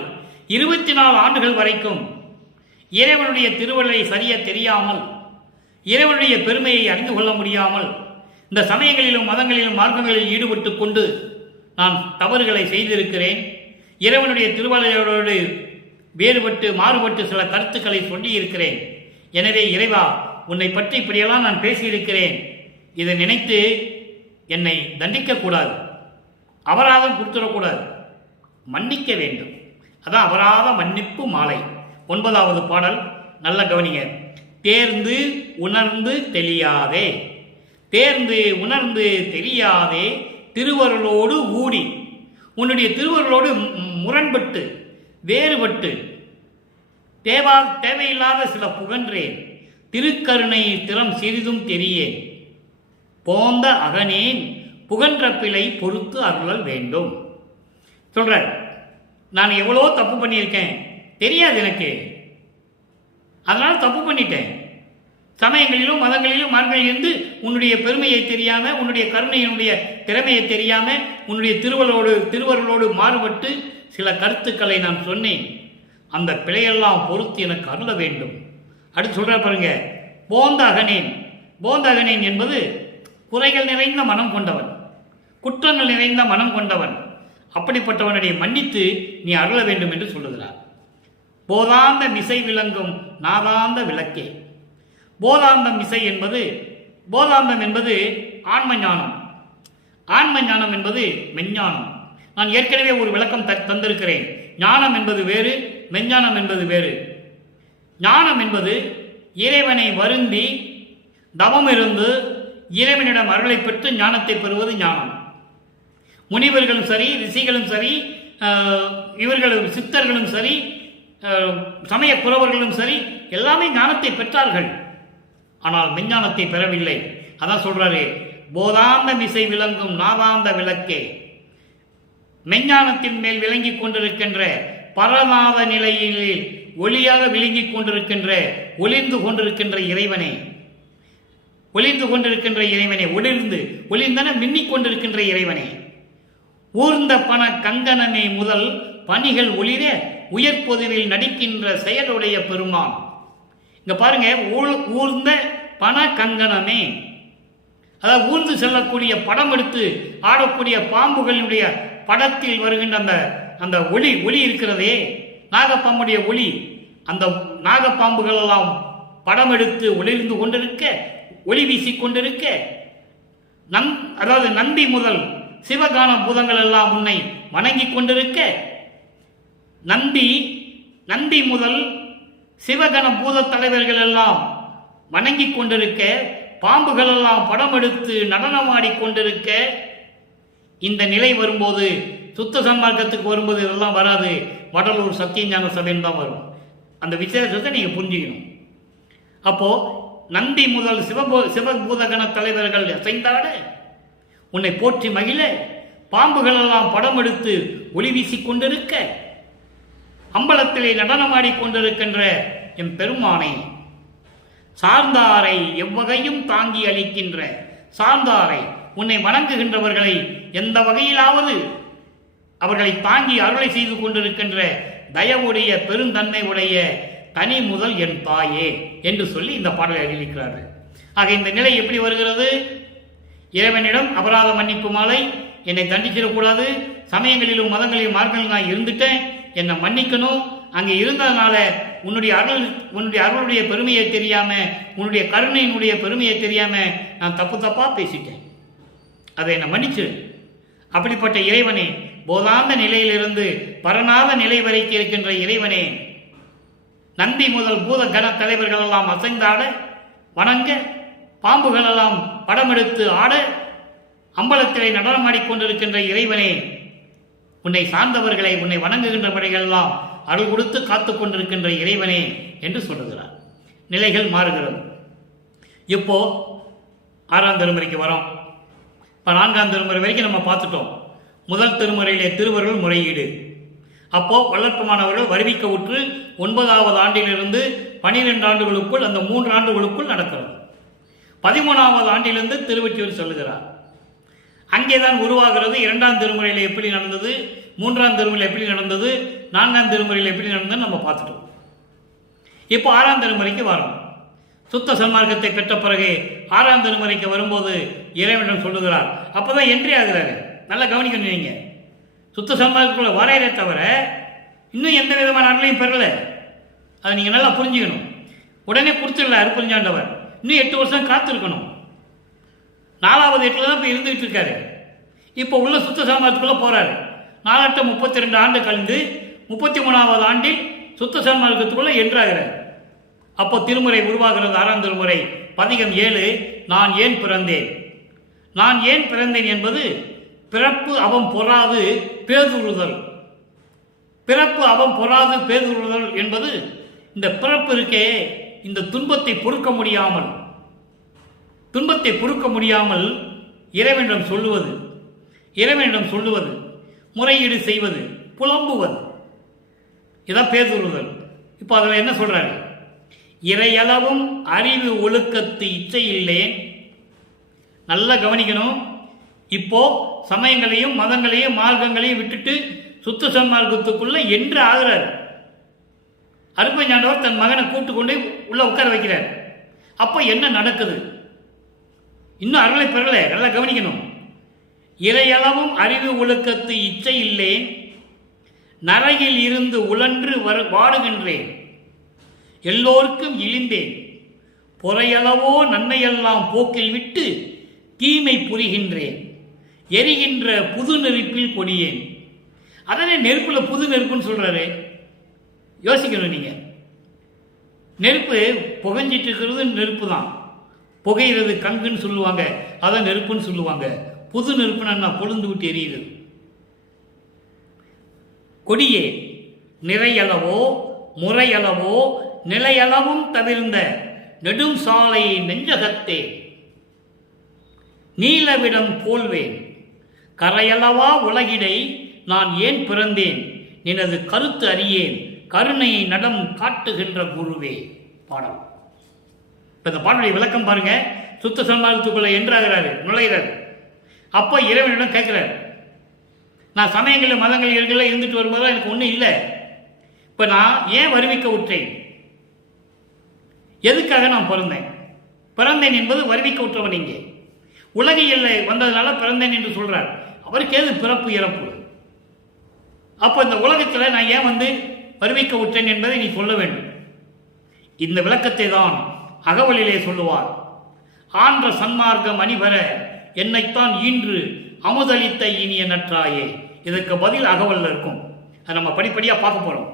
24 ஆண்டுகள் வரைக்கும் இறைவனுடைய திருவள்ளுவை சரியா தெரியாமல், இறைவனுடைய பெருமையை அறிந்து கொள்ள முடியாமல், இந்த சமயங்களிலும் மதங்களிலும் மார்க்கங்களில் ஈடுபட்டு கொண்டு நான் தவறுகளை செய்திருக்கிறேன். இறைவனுடைய திருவள்ளுவரோடு வேறுபட்டு மாறுபட்டு சில கருத்துக்களை சொல்லியிருக்கிறேன். எனவே இறைவா, உன்னை பற்றி இப்படியெல்லாம் நான் பேசியிருக்கிறேன். இதை நினைத்து என்னை தண்டிக்கக்கூடாது, அபராதம் கொடுத்துடக்கூடாது, மன்னிக்க வேண்டும். அதான் அபராத மன்னிப்பு மாலை 9வது பாடல். நல்ல கவனிங்க. தேர்ந்து உணர்ந்து தெளியாதே, தேர்ந்து உணர்ந்து தெரியாதே திருவருளோடு ஊடி. உன்னுடைய திருவருளோடு முரண்பட்டு வேறுபட்டு தேவையில்லாத சில புகன்றேன். திருக்கருணை திறம் சிறிதும் தெரியேன். போந்த அகனேன் புகன்ற பிழை பொறுத்து அருளல் வேண்டும். சொல்ற, நான் எவ்வளோ தப்பு பண்ணியிருக்கேன், தெரியாது எனக்கு, அதனால் தப்பு பண்ணிட்டேன். சமயங்களிலும் மதங்களிலும் மார்க்கங்களில் இருந்து உன்னுடைய பெருமையை தெரியாம, உன்னுடைய கருணையினுடைய திறமையை தெரியாம, உன்னுடைய திருவருளோடு மாறுபட்டு சில கருத்துக்களை நான் சொன்னேன். அந்த பிழையெல்லாம் பொறுத்து எனக்கு அருள வேண்டும். அடுத்து சொல்ற பாருங்க, போந்த அகனேன். போந்த அகனேன் என்பது குறைகள் நிறைந்த மனம் கொண்டவன், குற்றங்கள் நிறைந்த மனம் கொண்டவன். அப்படிப்பட்டவனுடைய மன்னித்து நீ அருள வேண்டும் என்று சொல்லுகிறார். போதாந்த மிசை விளங்கும் நாதாந்த விளக்கே. போதாந்தம் மிசை என்பது, போதாந்தம் என்பது ஆன்ம ஞானம், ஆன்ம ஞானம் என்பது மெஞ்ஞானம். நான் ஏற்கனவே ஒரு விளக்கம் தந்திருக்கிறேன். ஞானம் என்பது வேறு, மெஞ்ஞானம் என்பது வேறு. ஞானம் என்பது இறைவனை வருந்தி தவம் இருந்து இறைவனிடம் அருளை பெற்று ஞானத்தை பெறுவது ஞானம். முனிவர்களும் சரி, ரிஷிகளும் சரி, இவர்களும் சித்தர்களும் சரி, சமய குறவர்களும் சரி, எல்லாமே ஞானத்தை பெற்றார்கள். ஆனால் மெஞ்ஞானத்தை பெறவில்லை. அதான் சொல்றாரு, போதாந்த மிசை விளங்கும் நாதாந்த விளக்கே. மெஞ்ஞானத்தின் மேல் விளங்கிக் கொண்டிருக்கின்ற பரநாத நிலையில் ஒளியாக விளங்கிக் கொண்டிருக்கின்ற, ஒளிர்ந்து கொண்டிருக்கின்ற இறைவனே, ஒளிர்ந்து கொண்டிருக்கின்ற இறைவனே, ஒளிர்ந்தன மின்னிக் கொண்டிருக்கின்ற இறைவனே, ஊர்ந்த பண கங்கணமே முதல் பணிகள் ஒளிர உயர்பொதுவில் நடிக்கின்ற செயலுடைய பெருமான். இங்க பாருங்க, ஊர்ந்த பண கங்கணமே, அதாவது ஊர்ந்து செல்லக்கூடிய படம் எடுத்து ஆடக்கூடிய பாம்புகளுடைய படத்தில் வருகின்ற அந்த ஒளி இருக்கிறதே, நாகப்பாம்புடைய ஒளி, அந்த நாகப்பாம்புகள் எல்லாம் படம் எடுத்து ஒளிர்ந்து கொண்டிருக்க, ஒளி வீசிக் கொண்டிருக்க, அதாவது நந்தி முதல் சிவகான பூதங்கள் எல்லாம் உன்னை வணங்கிக் கொண்டிருக்க, நந்தி முதல் சிவகண பூத தலைவர்கள் எல்லாம் வணங்கிக் கொண்டிருக்க, பாம்புகள் எல்லாம் படம் எடுத்து நடனமாடி கொண்டிருக்க, இந்த நிலை வரும்போது, சுத்த சன்மார்க்கத்துக்கு வரும்போது இதெல்லாம் வராது, வடலூர் சத்தியஞான சபைன்னு தான் வரும். அந்த விசேஷத்தை நீங்க புரிஞ்சுக்கணும். அப்போ நந்தி முதல் சிவபூதகண தலைவர்கள் அசைந்தாட, உன்னை போற்றி மகிழ, பாம்புகள் எல்லாம் படம் எடுத்து ஒளி வீசிக் கொண்டிருக்க, அம்பலத்திலே நடனமாடி கொண்டிருக்கின்ற என் பெருமானை, சார்ந்தாரை எவ்வகையும் தாங்கி அளிக்கின்ற, சார்ந்தாரை உன்னை வணங்குகின்றவர்களை எந்த வகையிலாவது அவர்களை தாங்கி அருளை செய்து கொண்டிருக்கின்ற தயவுடைய பெருந்தன்மை உடைய தனி முதல் என் தாயே என்று சொல்லி இந்த பாடலை அறிவிக்கிறார்கள். ஆக இந்த நிலை எப்படி வருகிறது? இறைவனிடம் அபராத மன்னிப்பு மாலை, என்னை தண்டிச்சிடக்கூடாது, சமயங்களிலும் மதங்களிலும் மார்க்கங்களில் நான் இருந்துட்டேன், என்னை மன்னிக்கணும், அங்கே இருந்ததுனால உன்னுடைய அருளுடைய பெருமையை தெரியாம, உன்னுடைய கருணையினுடைய பெருமையை தெரியாம நான் தப்பா பேசிட்டேன். அதை என்னை மன்னிச்சு. அப்படிப்பட்ட இறைவனே, போதாந்த நிலையிலிருந்து பரநாத நிலை வரைக்கும் இருக்கின்ற இறைவனே, நந்தி முதல் பூத கன தலைவர்கள் எல்லாம் அசைந்தாட வணங்க, பாம்புகள் எல்லாம் படமெடுத்து ஆட, அம்பலத்திலே நடனமாடிக்கொண்டிருக்கின்ற இறைவனே, உன்னை சார்ந்தவர்களை உன்னை வணங்குகின்றபடிகள் எல்லாம் அருள் கொடுத்து காத்து கொண்டிருக்கின்ற இறைவனே என்று சொல்லுகிறார். நிலைகள் மாறுகிறது. இப்போ 6ஆம் திருமுறைக்கு வரோம். இப்போ 4ஆம் திருமுறை வரைக்கும் நம்ம பார்த்துட்டோம். முதல் திருமுறையிலே திருவருள் முறையீடு. அப்போ வளர்ப்புமானவர்கள் வருவிக்க உற்று 9வது ஆண்டிலிருந்து 12 ஆண்டுகளுக்குள், அந்த 3 ஆண்டுகளுக்குள் நடக்கிறது. 13வது ஆண்டிலிருந்து திருவொற்றியூர் செல்லுகிறார். அங்கேதான் உருவாகிறது 2ஆம் திருமுறையில் எப்படி நடந்தது, 3ஆம் திருமுறையில் எப்படி நடந்தது, 4ஆம் திருமுறையில் எப்படி நடந்ததுன்னு நம்ம பார்த்துட்டோம். இப்போ 6ஆம் திருமுறைக்கு வரோம். சுத்த சன்மார்க்கத்தை பெற்ற பிறகு 6ஆம் திருமுறைக்கு வரும்போது இறைவனிடம் சொல்லுகிறார். அப்போதான் என்ட்ரி ஆகிறாரு. நல்லா கவனிக்கணும். நீங்க சுத்த சன்மார்க்கத்துக்குள்ள வரையறே தவிர இன்னும் எந்த விதமான அருளையும் பெறல. அதை நீங்கள் நல்லா புரிஞ்சுக்கணும். உடனே கொடுத்துடல அருப்பஞ்சாண்டவர். இன்னும் 8 வருஷம் காத்திருக்கணும். 4வது 8ல் தான் இப்போ இருந்துகிட்டு இருக்காரு. இப்போ உள்ள சுத்த சன்மார்க்கத்துக்குள்ள போறாரு. 4 32 ஆண்டு கழிந்து 33வது ஆண்டில் சுத்த சன்மார்க்கத்துக்குள்ள என்றாகிறார். அப்போ திருமுறை உருவாகிறது. 6ஆம் திருமுறை பதிகம் 7, நான் ஏன் பிறந்தேன். நான் ஏன் பிறந்தேன் என்பது பிறப்பு அவம் பொறாது பேதுறுதல். பிறப்பு அவம் பொறாது பேதுறுதல் என்பது இந்த பிறப்பு இருக்கே, இந்த துன்பத்தை பொறுக்க முடியாமல் இறைவனிடம் சொல்லுவது, முறையீடு செய்வது, புலம்புவது, இதான் பேதுறுதல். இப்போ அதில் என்ன சொல்றாரு? இறையளவும் அறிவு ஒழுக்கத்து இச்சை இல்லேன். நல்லா கவனிக்கணும். இப்போ சமயங்களையும் மதங்களையும் மார்க்கங்களையும் விட்டுட்டு சுத்த சன்மார்க்கத்துக்குள்ள என்று ஆகிறார். அருப்பஞ்சாண்டவர் தன் மகனை கூட்டு கொண்டு உள்ள உட்கார வைக்கிறார். அப்போ என்ன நடக்குது? இன்னும் அருளை பெறல. நல்லா கவனிக்கணும். இறையளவும் அறிவு ஒழுக்கத்து இச்சை இல்லேன், நரகில் இருந்து உழன்று வாடுகின்றேன், எல்லோருக்கும் இழிந்தேன், பொறையளவோ நன்மையெல்லாம் போக்கில் விட்டு தீமை புரிகின்றேன், எரிகின்ற புது நெருப்பில் கொடியேன். அதனே நெருப்புல புது நெருப்புன்னு சொல்றாரு. யோசிக்கணும் நீங்க. நெருப்பு புகைஞ்சிட்டு இருக்கிறது நெருப்பு தான். புகையிறது கங்குன்னு சொல்லுவாங்க, அதான் நெருப்புன்னு சொல்லுவாங்க. புது நெருப்புனா பொழுந்து விட்டு எரியுது. கொடியே நிறையளவோ முறையளவோ நிலையளவும் தவிர்ந்த நெடும் சாலை நெஞ்சகத்தே நீலவிடம் போல்வேன், கரையளவா உலகிடை நான் ஏன் பிறந்தேன், நினது கருத்து அறியேன், கருணையை நடம் காட்டுகின்ற குருவே. பாடல். இப்போ இந்த பாடலுடைய விளக்கம் பாருங்க. சுத்த சன்மார்க்கத்துக்குள்ள என்றாகிறாரு, நுழைகிறார். அப்போ இறைவனிடம் கேட்கிறார், நான் சமயங்களில் மதங்கள் இருந்துட்டு வரும்போது எனக்கு ஒன்றும் இல்லை. இப்போ நான் ஏன் வருவிக்க உற்றேன், எதுக்காக நான் பிறந்தேன் என்பது வருவிக்க உற்றவன். இங்கே உலகியல்ல வந்ததுனால பிறந்தேன் என்று சொல்றார். அவருக்கு ஏது பிறப்பு இறப்பு? அப்போ இந்த உலகத்தில் நான் ஏன் வருவிக்க உற்றேன் என்பதை நீ சொல்ல வேண்டும். இந்த விளக்கத்தை தான் அகவலிலே சொல்லுவார். ஆன்ற சன்மார்க்கம் அணிவர என்னைத்தான் ஈன்று அமுதளித்த இனிய நற்றாயே. இதற்கு பதில் அகவல்ல இருக்கும். அதை நம்ம படிப்படியாக பார்க்க போறோம்.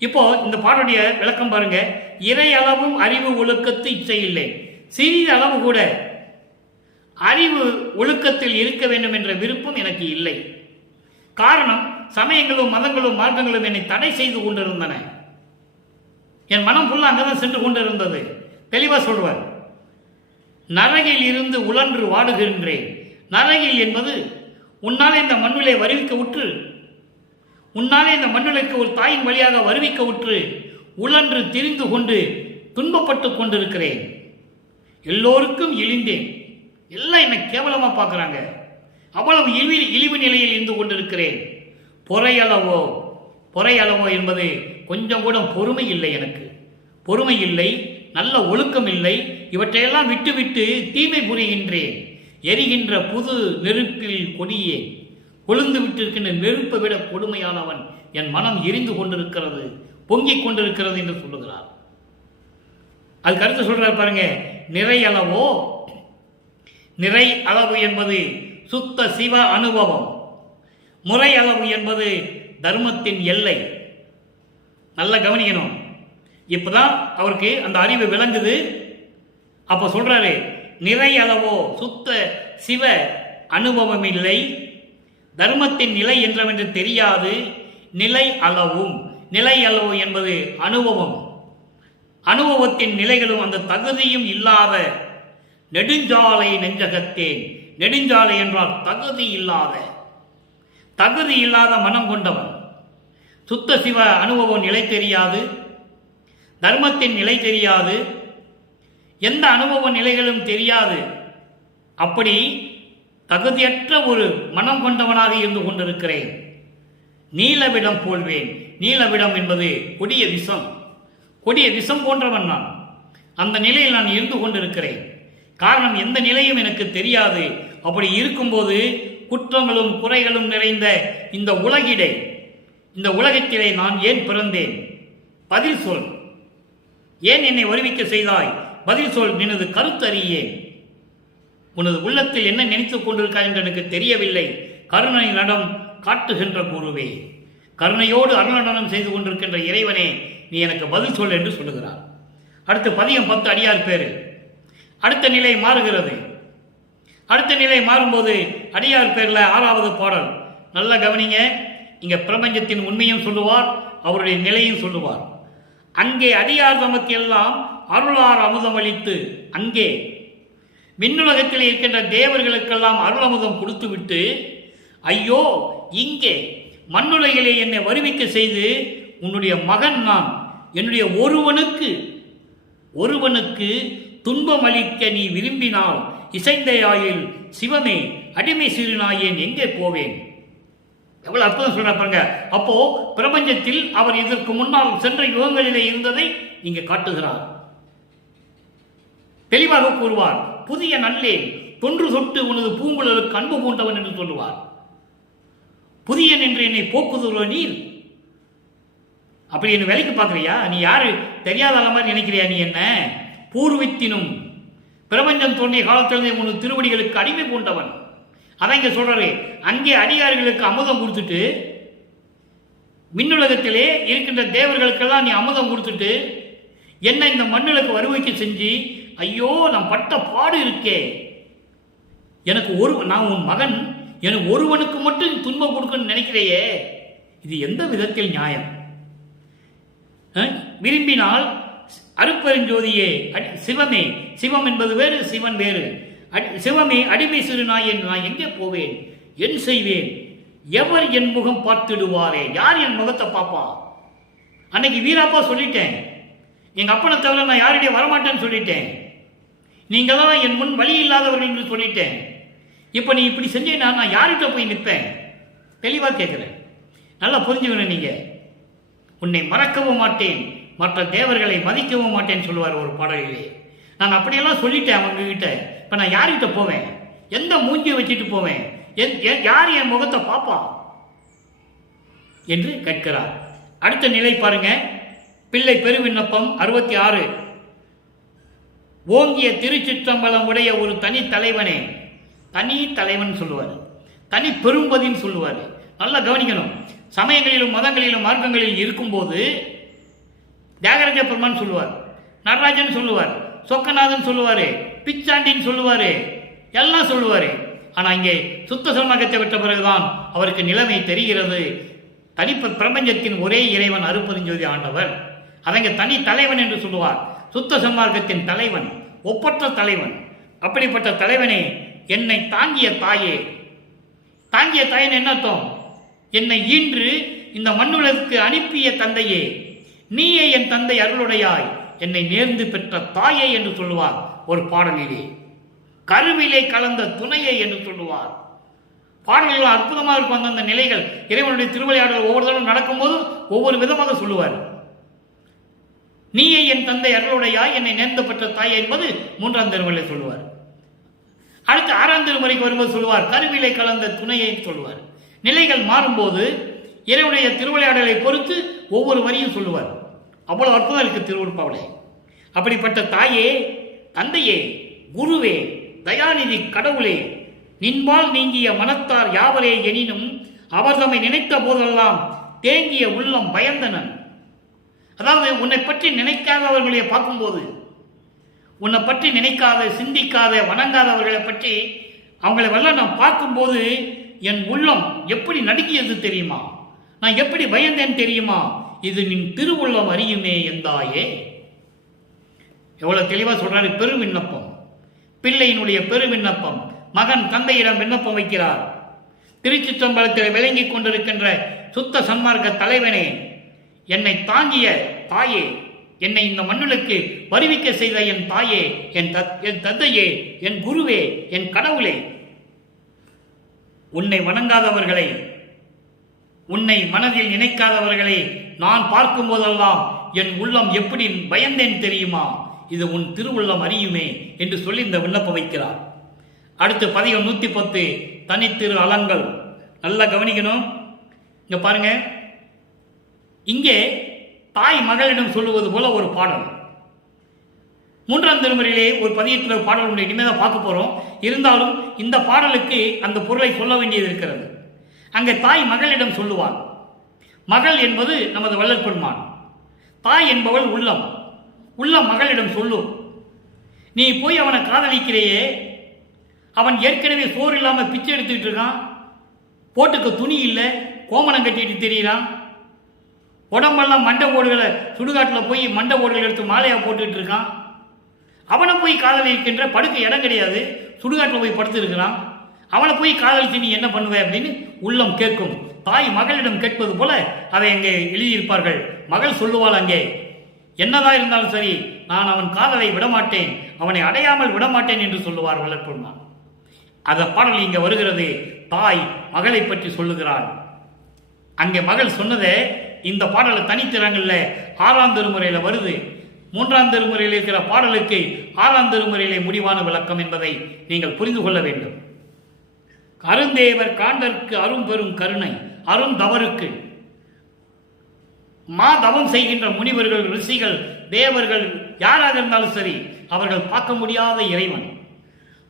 இப்போ இந்த பாட்டுடைய விளக்கம் பாருங்க. இறை அளவும் அறிவு ஒழுக்கத்து இச்சை இல்லை. சிறிது அளவு கூட அறிவு ஒழுக்கத்தில் இருக்க வேண்டும் என்ற விருப்பம் எனக்கு இல்லை. காரணம், சமயங்களும் மதங்களும் மார்க்கங்களும் என்னை தடை செய்து கொண்டிருந்தன. என் மனம் ஃபுல்லா அங்கதான் சென்று கொண்டிருந்தது. தெளிவா சொல்வார். நரகில் இருந்து உழன்று வாடுகின்றேன். நரகில் என்பது உன்னாலே இந்த மண்ணிலே வருவிக்க உற்று, உன்னாலே இந்த மண்ணிற்கு ஒரு தாயின் வழியாக வருவிக்க உற்று உழன்று திரிந்து கொண்டு துன்பப்பட்டு கொண்டிருக்கிறேன். எல்லோருக்கும் இழிந்தேன். எல்லாம் என்னை கேவலமா பார்க்குறாங்க. அவ்வளவு இழிவு நிலையில் இருந்து கொண்டிருக்கிறேன். பொறையளவோ என்பது கொஞ்சம் கூட பொறுமை இல்லை. எனக்கு பொறுமை இல்லை, நல்ல ஒழுக்கம் இல்லை. இவற்றையெல்லாம் விட்டு தீமை புரிகின்றேன். எரிகின்ற புது நெருப்பில் கொடியே. கொழுந்து விட்டிருக்கின்ற நெருப்பை விட கொடுமையானவன் என் மனம் எரிந்து கொண்டிருக்கிறது. பொங்கிக் கொண்டிருக்கிறது என்று சொல்லுகிறார். அது கருத்து சொல்றார் பாருங்க. நிறை அளவோ, நிறை அளவு என்பது சுத்த சிவ அனுபவம், முறை அளவு என்பது தர்மத்தின் எல்லை. நல்லா கவனிக்கணும். இப்பதான் அவருக்கு அந்த அறிவு விளங்குது. அப்ப சொல்றாரு, நிறை அளவோ சுத்த சிவ அனுபவம் இல்லை, தர்மத்தின் நிலை என்றவென்று தெரியாது. நிலை அளவும், நிலை அளவு என்பது அனுபவம், அனுபவத்தின் நிலைகளும் அந்த தகுதியும் இல்லாத நெடுஞ்சாலை நெஞ்சகத்தேன். நெடுஞ்சாலை என்றால் தகுதி இல்லாத மனம் கொண்டவன். சுத்த சிவ அனுபவம் நிலை தெரியாது, தர்மத்தின் நிலை தெரியாது, எந்த அனுபவ நிலைகளும் தெரியாது. அப்படி தகுதியற்ற ஒரு மனம் கொண்டவனாக இருந்து கொண்டிருக்கிறேன். நீலவிடம் போல்வேன். நீலவிடம் என்பது கொடிய விஷம், கொடிய விஷம் போன்றவன் நான். அந்த நிலையில் நான் இருந்து கொண்டிருக்கிறேன். காரணம், எந்த நிலையும் எனக்கு தெரியாது. அப்படி இருக்கும்போது குற்றங்களும் குறைகளும் நிறைந்த இந்த உலகிடை, இந்த உலகத்திலே நான் ஏன் பிறந்தேன்? பதில் சொல். ஏன் என்னை வருவிக்க செய்தாய்? பதில் சொல். நினது கருத்தறியேன். உனது உள்ளத்தில் என்ன நினைத்துக் கொண்டிருக்காய் என்று எனக்கு தெரியவில்லை. கருணை நடம் காட்டுகின்ற குருவே, கருணையோடு அருளடனம் செய்து கொண்டிருக்கின்ற இறைவனே, நீ எனக்கு பதில் சொல் என்று சொல்லுகிறார். அடுத்து பதியம் 10 அடியார் பேரு. அடுத்த நிலை மாறுகிறது. அடுத்த நிலை மாறும்போது அடியார் பேர்ல 6வது பாடல். நல்ல கவனிங்க. இங்க பிரபஞ்சத்தின் உண்மையும் சொல்லுவார், அவருடைய நிலையும் சொல்லுவார். அங்கே அடியார் தமக்கு எல்லாம் அருளார் அமுதம் அளித்து, அங்கே விண்ணுலகத்தில் இருக்கின்ற தேவர்களுக்கெல்லாம் அருள் அமுதம் கொடுத்துவிட்டு, ஐயோ இங்கே மண்ணுலகிலே என்னை வருவிக்க செய்து உன்னுடைய மகன் நான், என்னுடைய ஒருவனுக்கு துன்பம் அளிக்க நீ விரும்பினால் இசைந்தையாயில் சிவமே அடிமை சிறுநாயேன் எங்கே போவேன்? எவ்வளவு அற்புதம் சொல்ற பாருங்க. அப்போ பிரபஞ்சத்தில் அவர் இதற்கு முன்னால் சென்ற யுகங்களிலே இருந்ததை இங்க காட்டுகிறார். தெளிவாக கூறுவார். புதிய நல்லே தொன்று தொட்டு உனது பூங்குழலுக்கு அன்பு பூண்டவன் என்று சொல்லுவார். புதியன் என்று என்னை போக்குதுவ நீர். அப்படி என்ன வேலைக்கு பார்க்கறியா? நீ யாரு தெரியாத மாதிரி நினைக்கிறியா? நீ என்ன பூர்வித்தினும் பிரபஞ்சம் தோன்றிய காலத்திலிருந்தே உனது திருவடிகளுக்கு அடிமை பூண்டவன். அதான் இங்க சொல்றாரு. அங்கே அடியார்களுக்கு அமுதம் கொடுத்துட்டு, மின்னுலகத்திலே இருக்கின்ற தேவர்களுக்கெல்லாம் நீ அமுதம் கொடுத்துட்டு, என்ன இந்த மண்ணுலக்கு வருவைக்க செஞ்சு, ஐயோ நான் பட்ட பாடு இருக்கே, எனக்கு நான் உன் மகன், எனக்கு ஒருவனுக்கு மட்டும் துன்பம் கொடுக்கணும்னு நினைக்கிறையே, இது எந்த விதத்தில் நியாயம்? விரும்பினால் அருப்பெருஞ்சோதியே சிவமே, சிவம் என்பது வேறு, சிவன் வேறு. சிவமே அடிமை சிறுநாயன் நான் எங்கே போவேன்? என் செய்வேன்? எவர் என் முகம் பார்த்துடுவாரே? யார் என் முகத்தை பாப்பா? அன்னைக்கு வீராப்பா சொல்லிட்டேன், எங்க அப்பனை தவிர நான் யாரிடையே வரமாட்டேன்னு சொல்லிட்டேன். நீங்க தான் என் முன் வழி இல்லாதவர்கள் என்று சொல்லிட்டேன். இப்ப நீ இப்படி செஞ்சேன்னா நான் யார்கிட்ட போய் நிற்பேன்? தெளிவா கேட்கிறேன், நல்லா புரிஞ்சுக்கணும். நீங்க உன்னை மறக்கவும் மாட்டேன், மற்ற தேவர்களை மதிக்கவும் மாட்டேன்னு சொல்லுவார் ஒரு பாடலிலே. நான் அப்படியெல்லாம் சொல்லிட்டேன் அவங்க கிட்ட. இப்ப நான் யார்கிட்ட போவேன்? எந்த மூஞ்சியை வச்சுட்டு போவேன்? யார் என் முகத்தை பாப்பா என்று கேட்கிறார். அடுத்த நிலை பாருங்க. பிள்ளை பெருவிண்ணப்பம் 66. ஓங்கிய திருச்சிற்றம்பலம் உடைய ஒரு தனி தலைவனே, தனி தலைவன் சொல்லுவார், தனி பெரும்பதின்னு சொல்லுவார். நல்லா கவனிக்கணும். சமயங்களிலும் மதங்களிலும் மார்க்கங்களில் இருக்கும்போது தியாகராஜ பெருமான் சொல்லுவார், நடராஜன் சொல்லுவார், சொக்கநாதன் சொல்லுவாரு, பிச்சாண்டின்னு சொல்லுவாரு, எல்லாம் சொல்லுவாரு. ஆனா இங்கே சுத்த சன்மார்க்கத்தை விட்ட பிறகுதான் அவருக்கு நிலைமை தெரிகிறது. பிரபஞ்சத்தின் ஒரே இறைவன் அருப்பெருஞ்சோதி ஆண்டவர். அவங்க தனி தலைவன் என்று சொல்லுவார். சுத்த சன்மார்க்கத்தின் தலைவன், ஒப்பற்ற தலைவன். அப்படிப்பட்ட தலைவனே, என்னை தாங்கிய தாயே. தாங்கிய தாயின் என்ன அர்த்தம்? என்னை ஈன்று இந்த மண்ணுலகுக்கு அனுப்பிய தந்தையே, நீயே என் தந்தை அருளுடையாய், என்னை நேர்ந்து பெற்ற தாயே என்று சொல்லுவார் ஒரு பாடலிலே. கருவிலே கலந்த துணையை என்று சொல்லுவார். பாடல்கள் அற்புதமாக இருக்கும். அந்தந்த நிலைகள் இறைவனுடைய திருவிளையாடல் ஒவ்வொரு தடவை நடக்கும்போது ஒவ்வொரு விதமாக சொல்லுவார். நீயே என் தந்தை அருளுடையாய், என்னை நேர்ந்து பெற்ற தாயை என்பது 3ஆம் திருமுறையில் சொல்லுவார். அடுத்து 6ஆம் திருமுறைக்கு வரும்போது சொல்லுவார் கருவிலே கலந்த துணையை சொல்லுவார். நிலைகள் மாறும்போது இறைவனுடைய திருவிளையாடலை பொறுத்து ஒவ்வொரு வரியும் சொல்லுவார். அவ்வளவு அற்புதம் இருக்கு திருவருட்பாவிலே. அப்படிப்பட்ட தாயே, தந்தையே, குருவே, தயாநிதி கடவுளே, நின்பால் நீங்கிய மனத்தார் யாவரே எனினும் அவர் தம்மை நினைத்த போதெல்லாம் தேங்கிய உள்ளம் பயந்தனன். அதாவது உன்னை பற்றி நினைக்காதவர்களை பார்க்கும்போது, உன்னை பற்றி நினைக்காத, சிந்திக்காத, வணங்காதவர்களை பற்றி அவங்களை வல்ல நான் பார்க்கும்போது என் உள்ளம் எப்படி நடுங்கியது தெரியுமா? நான் எப்படி பயந்தேன் தெரியுமா? இது நின் திருவுள்ளம் அறியுமே எந்தாயே. எவ்வளவு தெளிவா சொல்றாரு. பெரு விண்ணப்பம், பிள்ளையினுடைய பெரு விண்ணப்பம். மகன் தந்தையிடம் விண்ணப்பம் வைக்கிறார். திருச்சிற்றம்பலத்தில் விளங்கிக் கொண்டிருக்கின்ற சுத்த சன்மார்க்க தலைவனே, என்னை தாங்கிய தாயே, என்னை இந்த மண்ணுக்கு வருவிக்க செய்த என் தாயே, என் தந்தையே, என் குருவே, என் கடவுளே, உன்னை வணங்காதவர்களை, உன்னை மனதில் நினைக்காதவர்களை நான் பார்க்கும் போதெல்லாம் என் உள்ளம் எப்படி பயந்தேன் தெரியுமா? இது உன் திருவுள்ளம் அறியுமே என்று சொல்லி இந்த விண்ணப்பம் வைக்கிறார். அடுத்து பதிகம் 110 தனித்திரு அலங்கள். நல்லா கவனிக்கணும். இங்க பாருங்க, இங்கே தாய் மகளிடம் சொல்லுவது போல ஒரு பாடல். 3ஆம் திருமுறையிலே ஒரு பதிகத்தில் ஒரு பாடல் உண்டு. இனிமேல் தான் பார்க்க போறோம். இருந்தாலும் இந்த பாடலுக்கு அந்த பொருளை சொல்ல வேண்டியது இருக்கிறது. அங்கே தாய் மகளிடம் சொல்லுவாள். மகள் என்பது நமது வள்ளல் பெருமான். தாய் என்பவள் உள்ளம். உள்ளம் மகளிடம் சொல்லும், நீ போய் அவனை காதலிக்கிறையே, அவன் ஏற்கனவே சோறு இல்லாமல் பிச்சை எடுத்துக்கிட்டு இருக்கான், போட்டுக்க துணி இல்லை, கோமணம் கட்டிட்டு தெரியுறான், உடம்பெல்லாம் மண்டை ஓடுகளை சுடுகாட்டில் போய் மண்டை ஓடுகள் எடுத்து மாலையா போட்டுக்கிட்டு இருக்கான், அவனை போய் காதலிக்கின்ற படுக்க இடம் கிடையாது, சுடுகாட்டில் போய் படுத்து இருக்கிறான், அவனை போய் காதலிச்சு நீ என்ன பண்ணுவ அப்படின்னு உள்ளம் கேட்கும். தாய் மகளிடம் கேட்பது போல அதை அங்கே எழுதியிருப்பார்கள். மகள் சொல்லுவாள், அங்கே என்னதான் இருந்தாலும் சரி, நான் அவன் காதலை விடமாட்டேன், அவனை அடையாமல் விடமாட்டேன் என்று சொல்லுவார் வளர்ப்புமான். அந்த பாடல் இங்கே வருகிறது. தாய் மகளை பற்றி சொல்லுகிறாள். அங்கே மகள் சொன்னதே இந்த பாடலை தனித்திறங்கள்ல 6ஆம் திருமுறையில வருது. 3ஆம் திருமுறையில் இருக்கிற பாடலுக்கு 6ஆம் திருமுறையிலே முடிவான விளக்கம் என்பதை நீங்கள் புரிந்து கொள்ள வேண்டும். அருந்தேவர் காண்டற்கு அரும் பெரும் கருணை, அருந்தவருக்கு தவம் செய்கின்ற முனிவர்கள், ரிஷிகள், தேவர்கள் யாராக இருந்தாலும் சரி, அவர்கள் பார்க்க முடியாத இறைவன்,